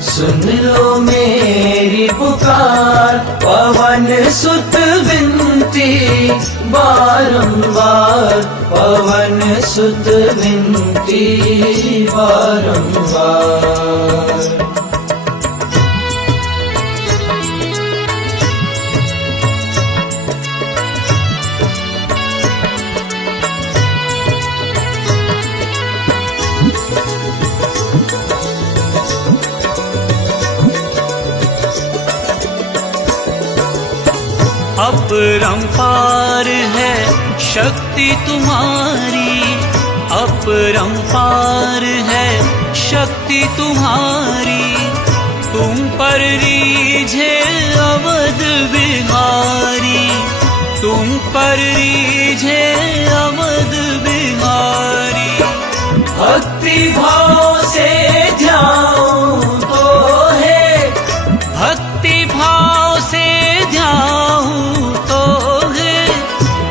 सुन लो मेरी पुकार। पवन सुत विनती बारंबार, पवन सुत विनती बारंबार। अपरंपार है शक्ति तुम्हारी, अपरंपार है शक्ति तुम्हारी। तुम पर रीझे अवध बिहारी, तुम पर रीझे अवध बिहारी। भक्ति भाव से ध्याऊं तो है, भक्ति भाव से ध्याऊं तो है।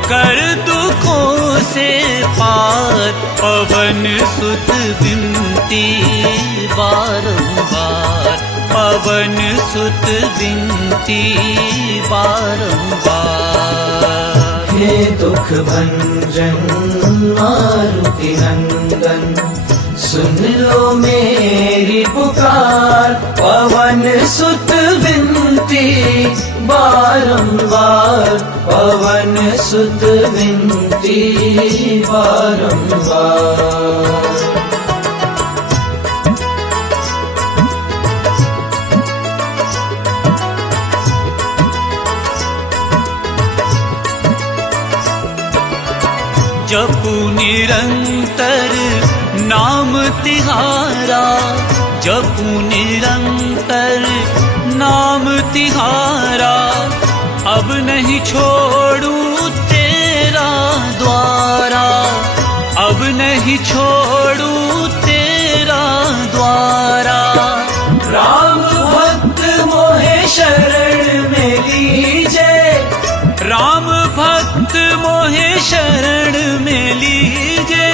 कर दुखों से पार, पवन सुत विनती बारंबार, पवन सुत विनती बारंबार। हे दुख भंजन मारुति नंदन, सुन लो मेरी पुकार। पवन सुत विनती बारंबार, पवन सुत विनती बारंबार। जपू निरंतर नाम तिहारा, जपू निरंतर नाम तिहारा। अब नहीं छोड़ू तेरा द्वारा, अब नहीं छोड़ू तेरा द्वारा। राम भक्त मोहे शरण में लीजे, राम भक्त मोहे शरण में लीजे।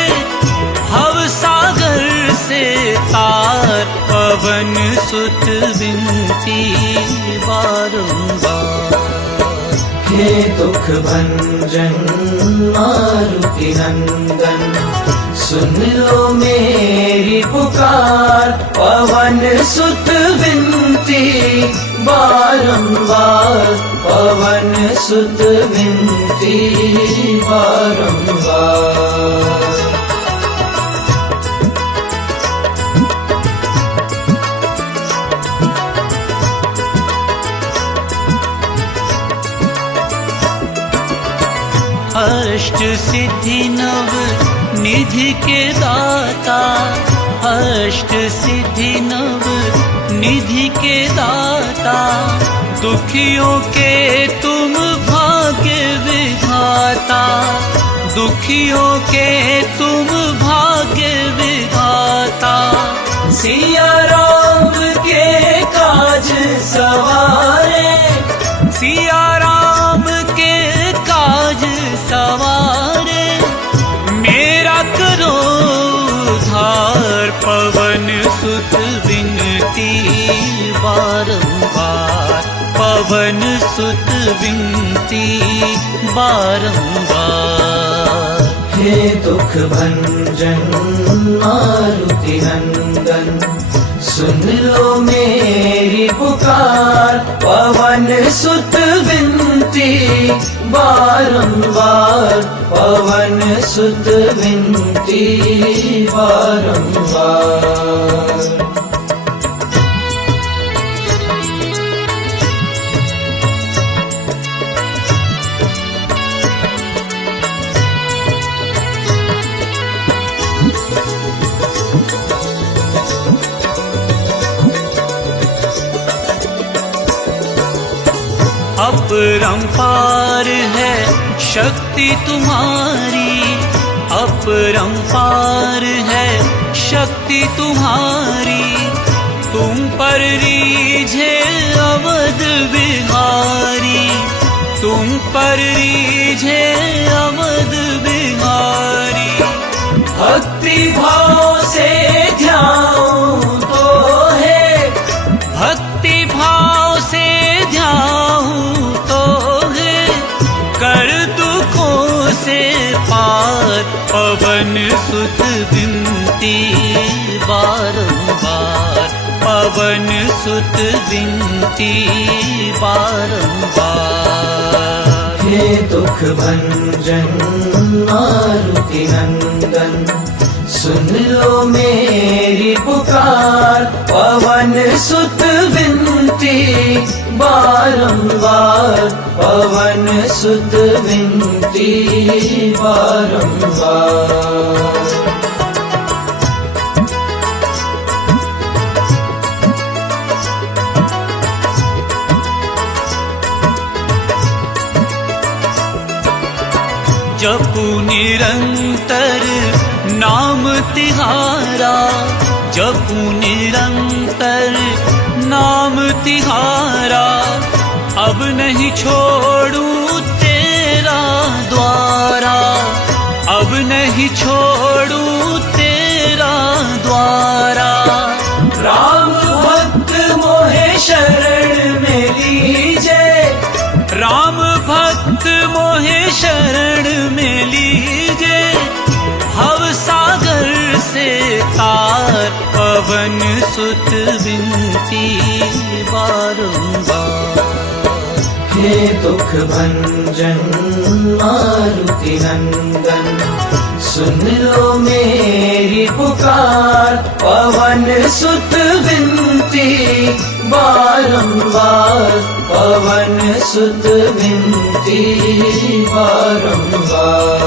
भव सागर से तार, पवन सुत विनती बारंबार। हे दुख भंजन मारुति नंदन, सुन लो मेरी पुकार। पवन सुत विनती बारंबार, पवन सुत विनती बारंबार। अष्ट सिद्धि नव निधि के दाता, अष्ट सिद्धि नव निधि के दाता, दुखियों के तुम भाग्य विधाता, दुखियों के तुम भाग्य विधाता। सिया राम के काज सवारे, सिया राम के काज सवारे, मेरा करो उद्धार। पवन सुत विनती बारंबार, पवन सुत विनती बारंबार। हे दुख भंजन मारुति नंदन, सुन लो मेरी पुकार। पवन सुत विनती बारंबार, पवन सुत विनती बारंबार। अपरंपार है शक्ति तुम्हारी, अपरंपार है शक्ति तुम्हारी। तुम पर रीझे अवध बिहारी, तुम पर रीझे अवध बिहारी। भक्ति भाव से ध्याऊं तो है, भक्ति भाव से ध्याऊं तो है, कर दुखों से पार। पवन सुत विनती बारंबार, पवन सुत विनती बारंबार। हे दुख भंजन मारुति नंदन, सुन लो मेरी पुकार। पवन सुत विनती बारंबार, पवन सुत विनती बारंबार। जपू निरंतर नाम तिहारा, जपू निरंतर नाम तिहारा। अब नहीं छोड़ूं तेरा द्वारा, अब नहीं छोड़ूं तेरा द्वारा। राम भक्त मोहे शरण में लीजे, राम भक्त मोहे शरण में लीजे। भव सागर से तार, पवन सुत विनती बारंबार। हे दुख भंजन मारुति नंदन, सुन लो मेरी पुकार। पवन सुत विनती बारंबार, पवन सुत विनती बारंबार।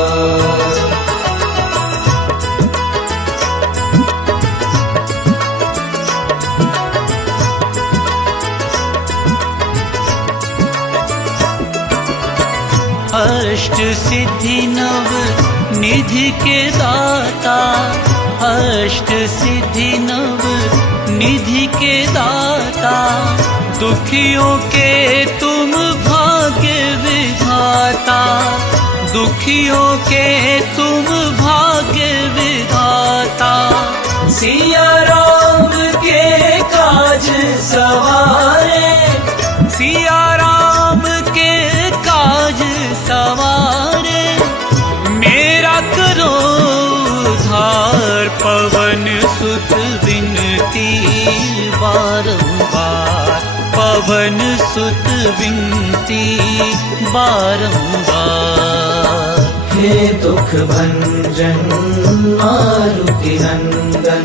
अष्ट सिद्धि नव निधि के दाता, अष्ट सिद्धि नव निधि के दाता। दुखियों के तुम भाग्य विधाता, दुखियों के तुम भाग्य विधाता। सिया राम के काज सवारे, सिया राम के काज सवारे, मेरा करो उद्धार। पवन सुत विनती बारंबार, पवन सुत विनती बारंबार। हे दुख भंजन मारुति नंदन,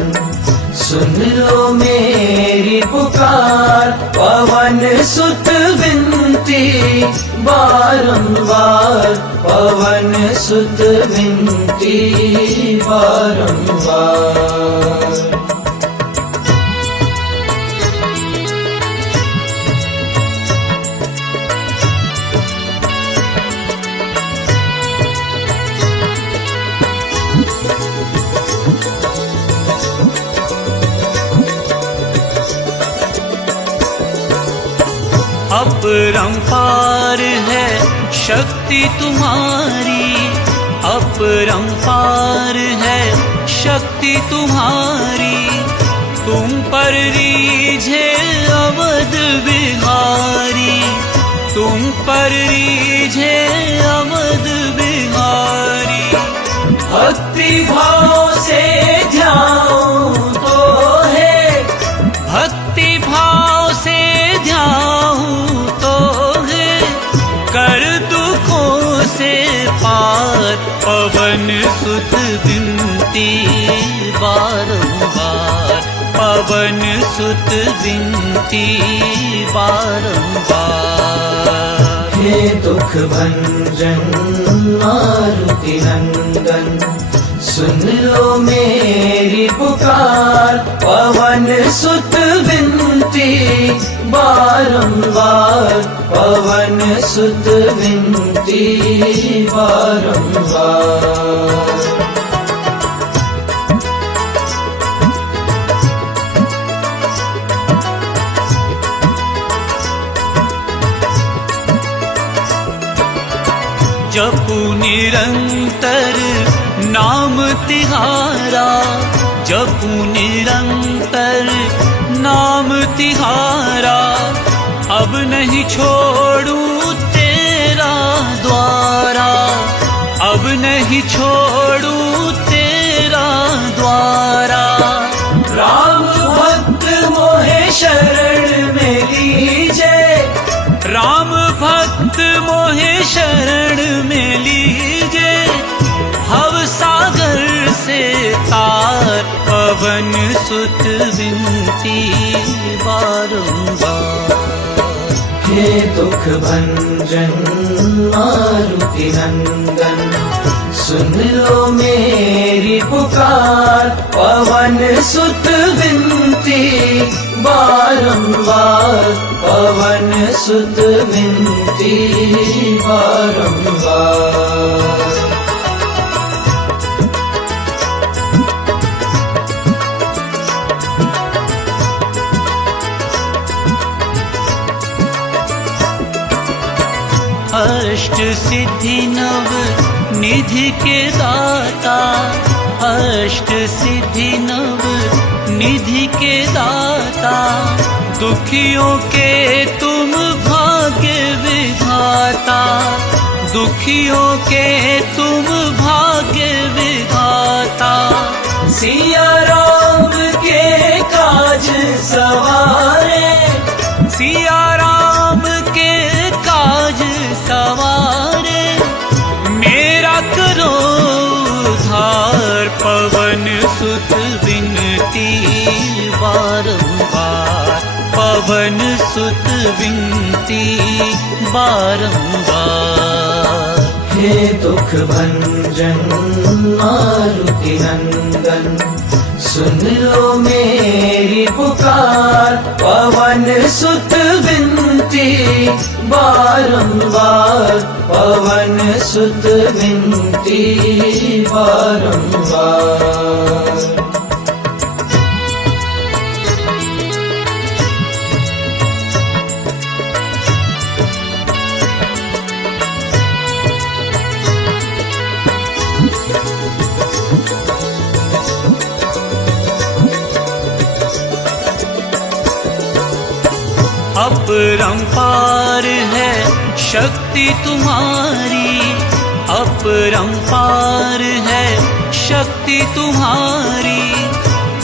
सुन लो मेरी पुकार। पवन सुत विनती विनती बारंबार, पवन सुत विनती बारंबार। अपरंपार है शक्ति तुम्हारी, अपरंपार है शक्ति तुम्हारी। तुम पर रीझे अवध बिहारी, तुम पर रीझे अवध बिहारी। भक्ति भाव से ध्याऊं तो है, भक्ति भाव से ध्याऊं तो है, कर दुखों से पार। पवन सुत विनती बारंबार, पवन सुत विनती बारंबार। हे दुख भंजन मारुति नंदन, सुन लो मेरी पुकार। पवन सुत विनती बारंबार, पवन सुत विनती बारंबार। जपू निरंतर नाम तिहारा, जपू निरंतर नाम तिहारा। अब नहीं छोड़ूं तेरा द्वारा, अब नहीं छोड़ूं तेरा द्वारा। राम भक्त मोहे शरण में लीजे, राम भक्त मोहे शरण में लीजे। भव सागर से तार, पवन सुत विनती बारंबार। हे दुख भंजन मारुति नंदन, सुन लो मेरी पुकार। पवन सुत विनती बारंबार, पवन सुत विनती बारंबार। अष्ट सिद्धि नव निधि के दाता, अष्ट सिद्धि नव निधि के दाता। दुखियों के तुम भाग्य विधाता, दुखियों के तुम भाग्य विधाता। सिया राम के काज सवारे, सिया राम के काज सवारे। मेरा करो उद्धार, पवन सुत विनती बारंबार, पवन सुत विनती बारंबार। हे दुख भंजन मारुति नंदन, सुन लो मेरी पुकार। पवन सुत विनती बारंबार, पवन सुत विनती बारंबार। अपरंपार है शक्ति तुम्हारी, अपरंपार है शक्ति तुम्हारी।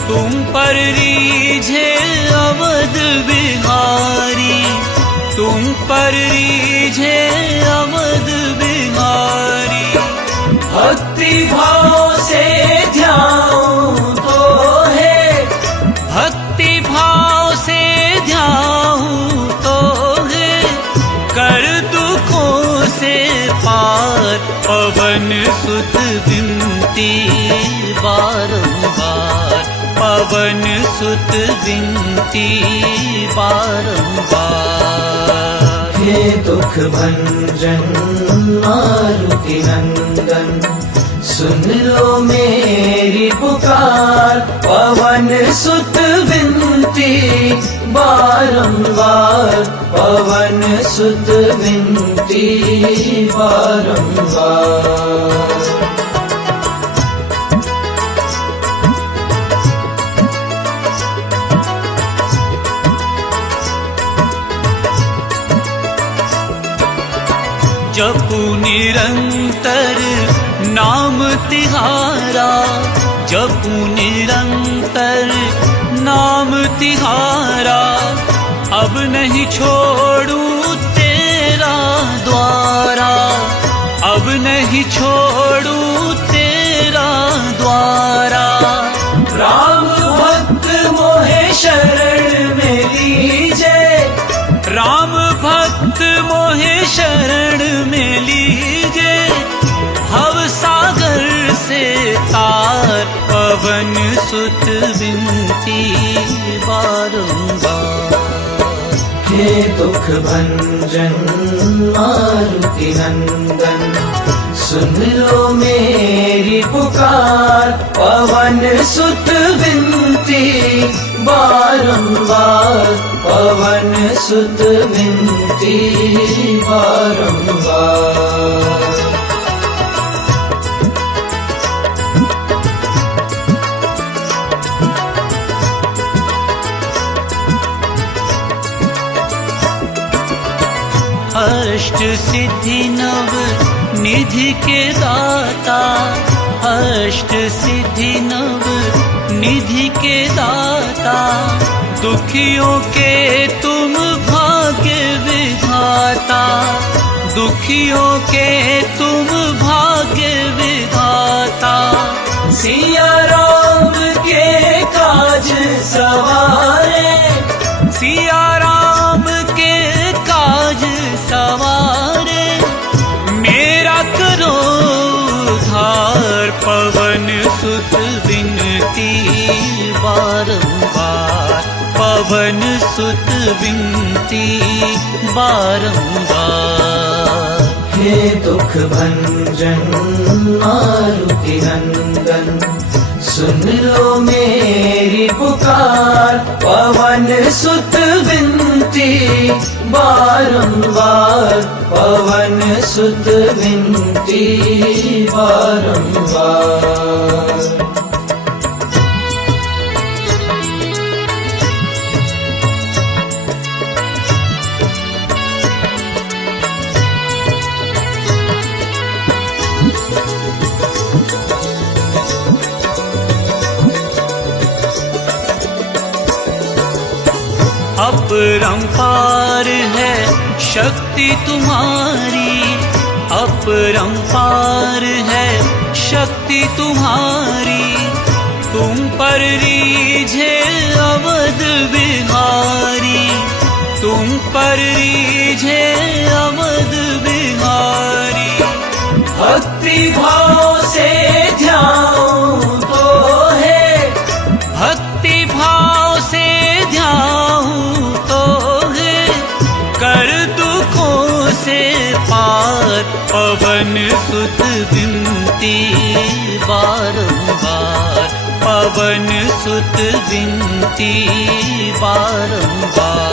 तुम पर रीझे अवध बिहारी, तुम पर रीझे अवध बिहारी। भक्ति भाव से ध्याऊं तो है, भक्ति भाव से ध्याऊं तो है, कर पवन सुत विनती बारंबार, पवन सुत विनती बारंबार। हे दुख भंजन मारुति नंदन, सुन लो मेरी पुकार, पवन सुत विनती बारंबार, पवन सुत विनती बारंबार। जपू निरंतर नाम तिहारा, जपू निरंतर नाम तिहारा, अब नहीं छोड़ू तेरा द्वारा, अब नहीं छोड़ू तेरा द्वारा। राम भक्त मोहे शरण में लीजे, राम भक्त मोहे शरण में लीजे, भव सागर से तार, पवन सुत विनती बारंबार। हे दुख भंजन मारुति नंदन, सुन लो मेरी पुकार, पवन सुत विनती बारंबार, पवन सुत विनती बारंबार। अष्ट सिद्धि नव निधि के दाता, अष्ट सिद्धि नव निधि के दाता, दुखियों के तुम भाग्य विधाता, दुखियों के तुम भाग्य विधाता। सिया राम के काज सवारे, सिया राम के काज सवारे, मेरा करो उद्धार, पवन सुत विनती बारंबार, पवन सुत विनती बारंबार। हे दुख भंजन मारुति नंदन, सुन लो मेरी पुकार, पवन सुत विनती बारंबार, पवन सुत विनती बारंबार। अपरंपार है शक्ति तुम्हारी, अपरंपार है शक्ति तुम्हारी, तुम पर रीझे अवध बिहारी, तुम पर रीझे अवध बिहारी। भक्ति भाव से ध्याऊं तो है, भक्ति भाव से ध्याऊं तो है, कर दुखों से पार, पवन सुत विनती बारंबार, पवन सुत विनती बारंबार।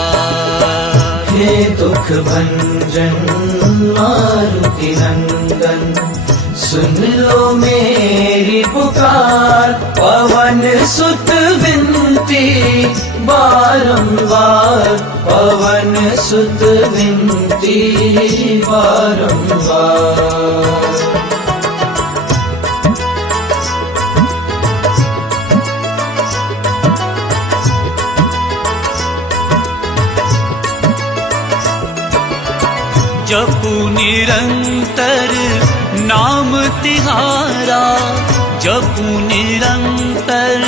हे दुख भंजन मारुति नंदन, सुन लो मेरी पुकार, पवन सुत विनती बारंबार, पवन सुत विनती बारंबार। जपू निरंतर नाम तिहारा, जपू निरंतर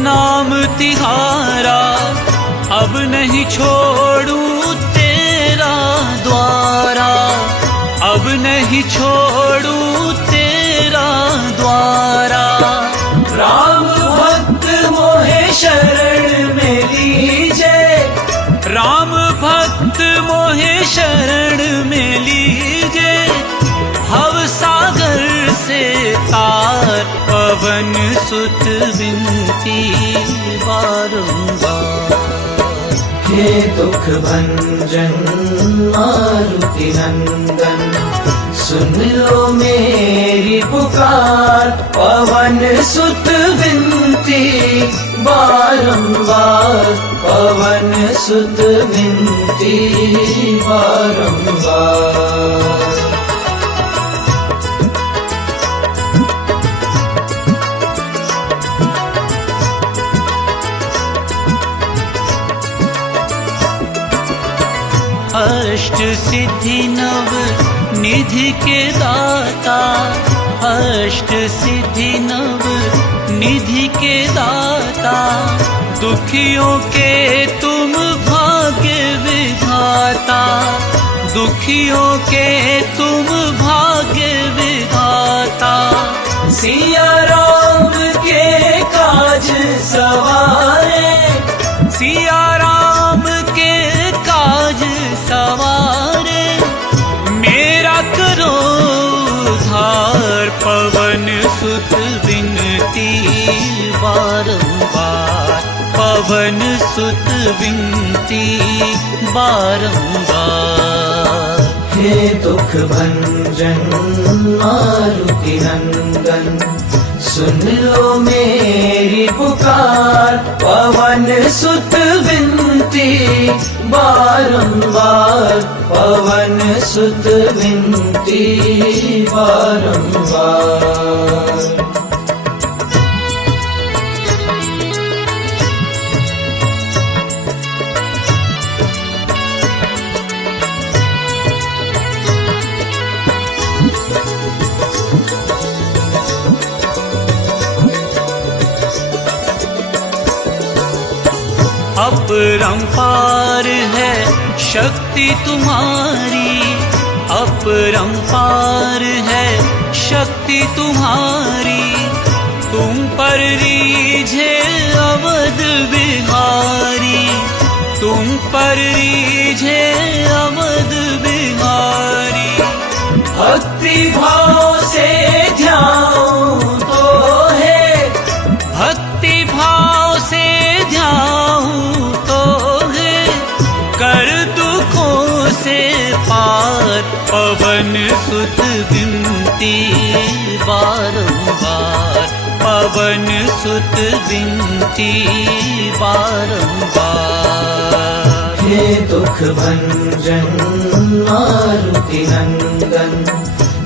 नाम तिहारा, अब नहीं छोड़ू तेरा द्वारा, अब नहीं छोड़ू तेरा द्वारा। राम भक्त मोहे शरण में लीजे, राम भक्त मोहे शरण में लीजे, भव सागर से तार पवन सुत विनती बारंबार। हे दुख भंजन मारुति नंदन, सुन लो मेरी पुकार, पवन सुत विनती बारंबार, पवन सुत विनती बारंबार। अष्ट सिद्धि नव निधि के दाता, अष्ट सिद्धि नव निधि के दाता, दुखियों के तुम भाग्य विधाता, दुखियों के तुम भाग्य विधाता। सिया राम के काज सवारे, सिया राम के काज सवारे, मेरा करो उद्धार, पवन सुत विनती बारंबार, पवन सुत विनती बारंबार। हे दुख भंजन मारुति नंदन, सुन लो मेरी पुकार, पवन सुत विनती बारंबार, पवन सुत विनती बारंबार। अपरंपार है शक्ति तुम्हारी, अपरंपार है शक्ति तुम्हारी, तुम पर रीझे अवध बिहारी, तुम पर रीझे अवध बिहारी। भक्ति भाव से ध्यान तो है, भक्ति भाव से ध्यान तो है, कर दुखों से पार, पवन सुत विनती बारंबार, पवन सुत विनती बारंबार। हे दुख भंजन मारुति नंदन,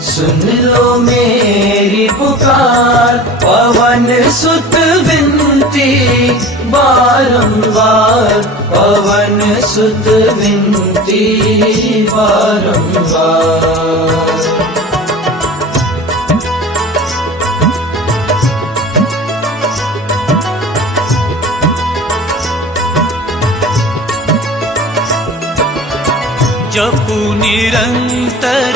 सुन लो मेरी पुकार, पवन सुत विनती बारंबार, पवन सुत विनती बारंबार। जपू निरंतर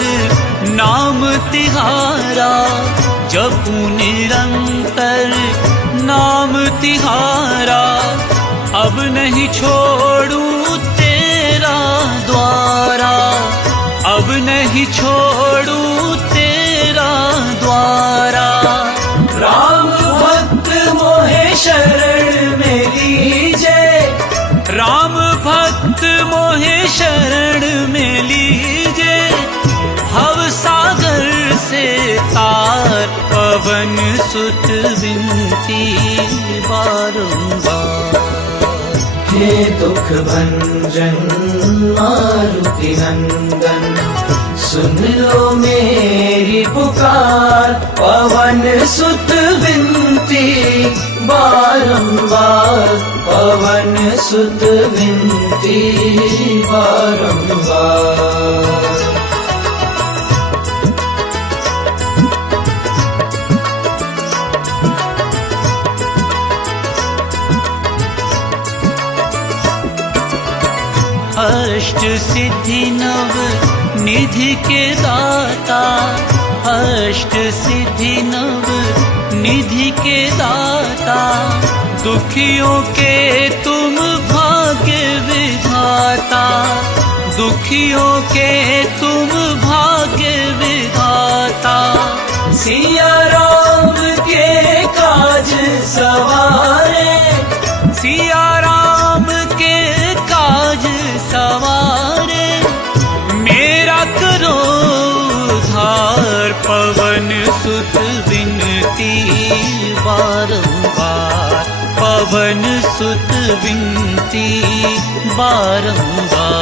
नाम तिहारा, जपू निरंतर नाम तिहारा, अब नहीं छोड़ू तेरा द्वारा, अब नहीं छोड़ू तेरा द्वारा। राम भक्त मोहे शरण में लीजे, राम भक्त मोहे शरण में लीजे, भव सागर से तार, पवन सुत विनती बारंबार। हे दुख भंजन मारुति नंदन, सुन लो मेरी पुकार, पवन सुत विनती बारंबार, पवन सुत विनती बारंबार। अष्ट सिद्धि नव निधि के दाता, अष्ट सिद्धि नव निधि के दाता, दुखियों के तुम भाग्य विधाता, दुखियों के तुम भाग्य विधाता। सिया राम के काज सवारे, सिया राम के काज सवारे, मेरा करो उद्धार। पवन सुत विनती बारंबार, पवन सुत विनती बारंबार।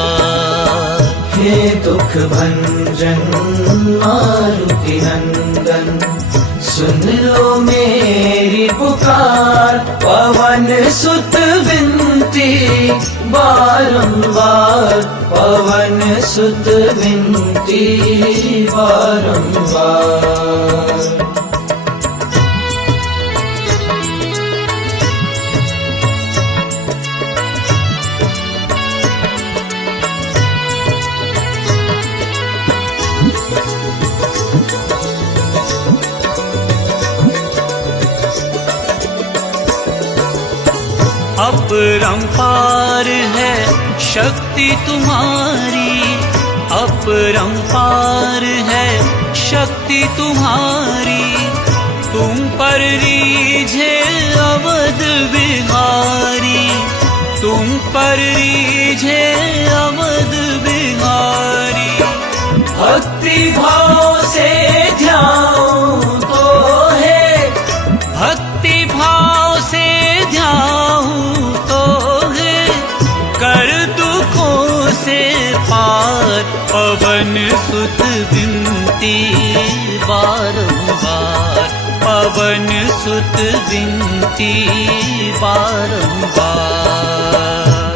हे दुख भंजन मारुति नंदन, सुन लो मेरी पुकार। पवन सुत विनती बारंबार, पवन सुत विनती बारंबार। अपरंपार है शक्ति तुम्हारी, अपरंपार है शक्ति तुम्हारी। तुम पर रीझे अवध बिहारी, तुम पर रीझे अवध बिहारी। भक्ति भाव से ध्याऊं तो है, भक्ति भाव से ध्याऊं तो है, कर दुखों से पार। पवन सुत विनती बारंबार, पवन सुत विनती बारंबार।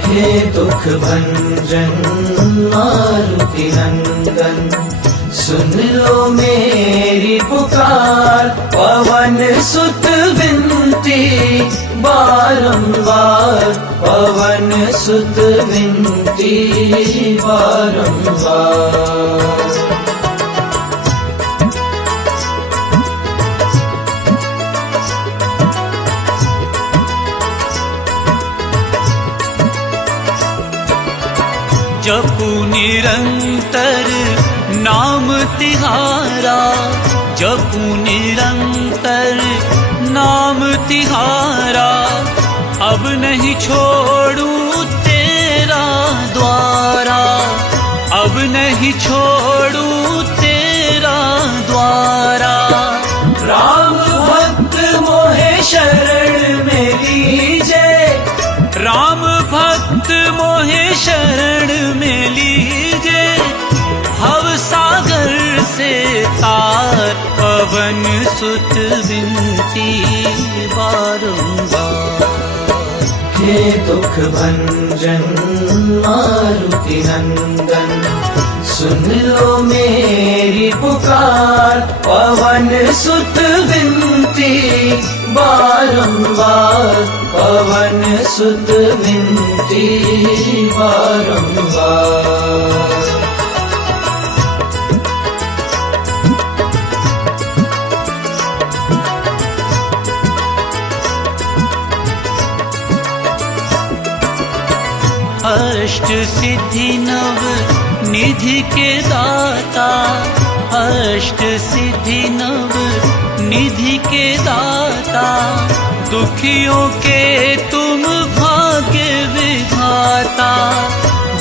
हे दुख भंजन मारुति नंदन, सुन लो मेरी पुकार। पवन सुत विनती बारंबार, पवन सुत विनती बारंबार। जपू निरंतर नाम तिहारा, जपू निरंतर नाम तिहारा। अब नहीं छोड़ूं तेरा द्वारा, अब नहीं छोड़ूं तेरा द्वारा। राम भक्त मोहे शरण में लीजे, राम भक्त मोहे शरण में लीजे। भव सागर से तार, पवन सुत विनती बारंबार। हे दुख भंजन मारुति नंदन, सुन लो मेरी पुकार। पवन सुत विनती बारंबार, पवन सुत विनती बारंबार। अष्ट सिद्धि नव निधि के दाता, अष्ट सिद्धि नव निधि के दाता। दुखियों के तुम भाग्य विधाता,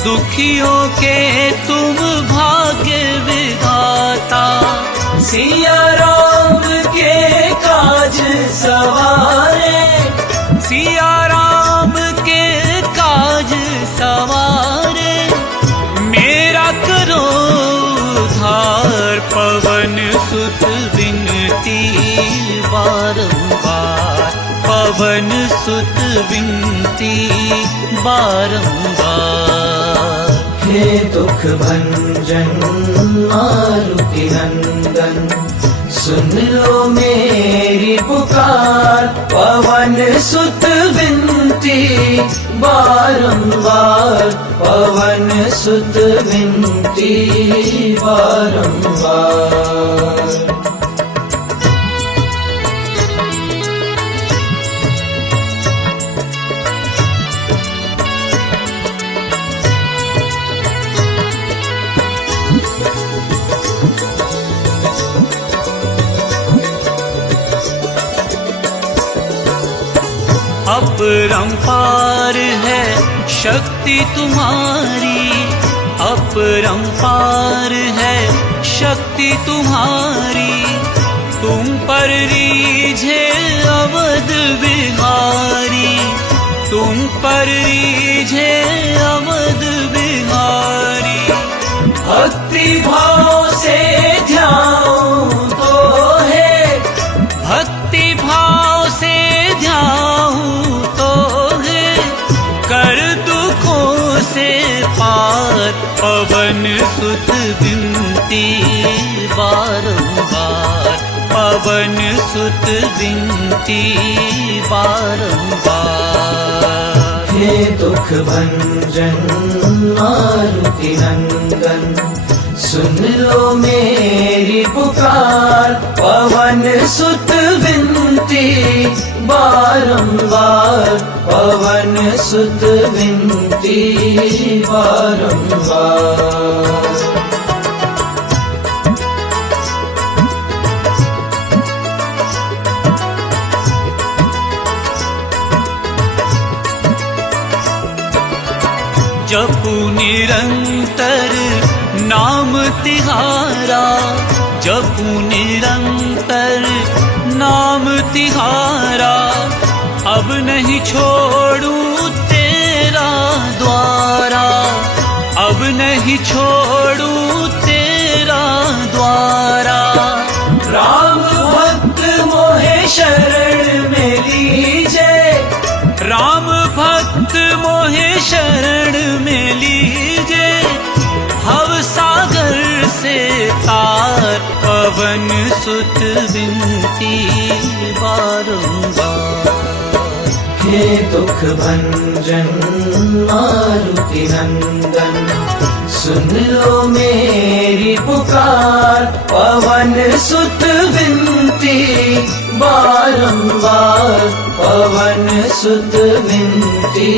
दुखियों के तुम भाग्य विधाता। सिया राम के काज सवारे, सिया राम के काज सवारे, मेरा करो उद्धार। पवन सुत विनती बारंबार, पवन सुत विनती बारंबार। हे दुख भंजन मारुति नंदन, सुन लो मेरी पुकार। पवन सुत विनती बारंबार, पवन सुत विनती बारंबार। अपरंपार है शक्ति तुम्हारी, अपरंपार है शक्ति तुम्हारी। तुम पर रीझे अवध बिहारी, तुम पर रीझे अवध बिहारी। भक्ति भाव से ध्याऊं तो है, भक्ति भाव से ध्याऊं तो है, कर दुखों से पार। पवन सुत विनती बारंबार, पवन सुत विनती बारंबार। हे दुख भंजन मारुति नंदन, सुन लो मेरी पुकार। पवन सुत विनती बारंबार, पवन सुत विनती बारंबार। जपू निरंतर नाम तिहारा, जपू निरंतर नाम तिहारा। अब नहीं छोड़ूं तेरा द्वारा, अब नहीं छोड़ूं तेरा द्वारा। राम भक्त मोहे शरण में लीजे, राम भक्त मोहे शरण में लीजे। भव सागर से तार, पवन सुत विनती बारंबार। हे दुख भंजन मारुति नंदन, सुन लो मेरी पुकार। पवन सुत विनती बारंबार, पवन सुत विनती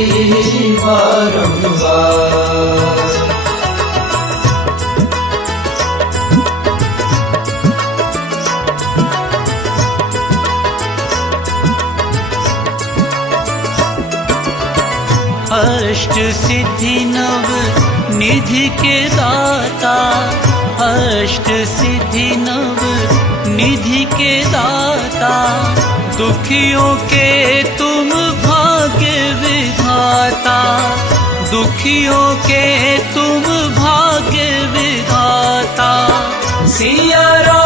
बारंबार। अष्ट सिद्धि नव निधि के दाता, अष्ट सिद्धि नव निधि के दाता। दुखियों के तुम भाग्य विधाता, दुखियों के तुम भाग्य विधाता। सिया राम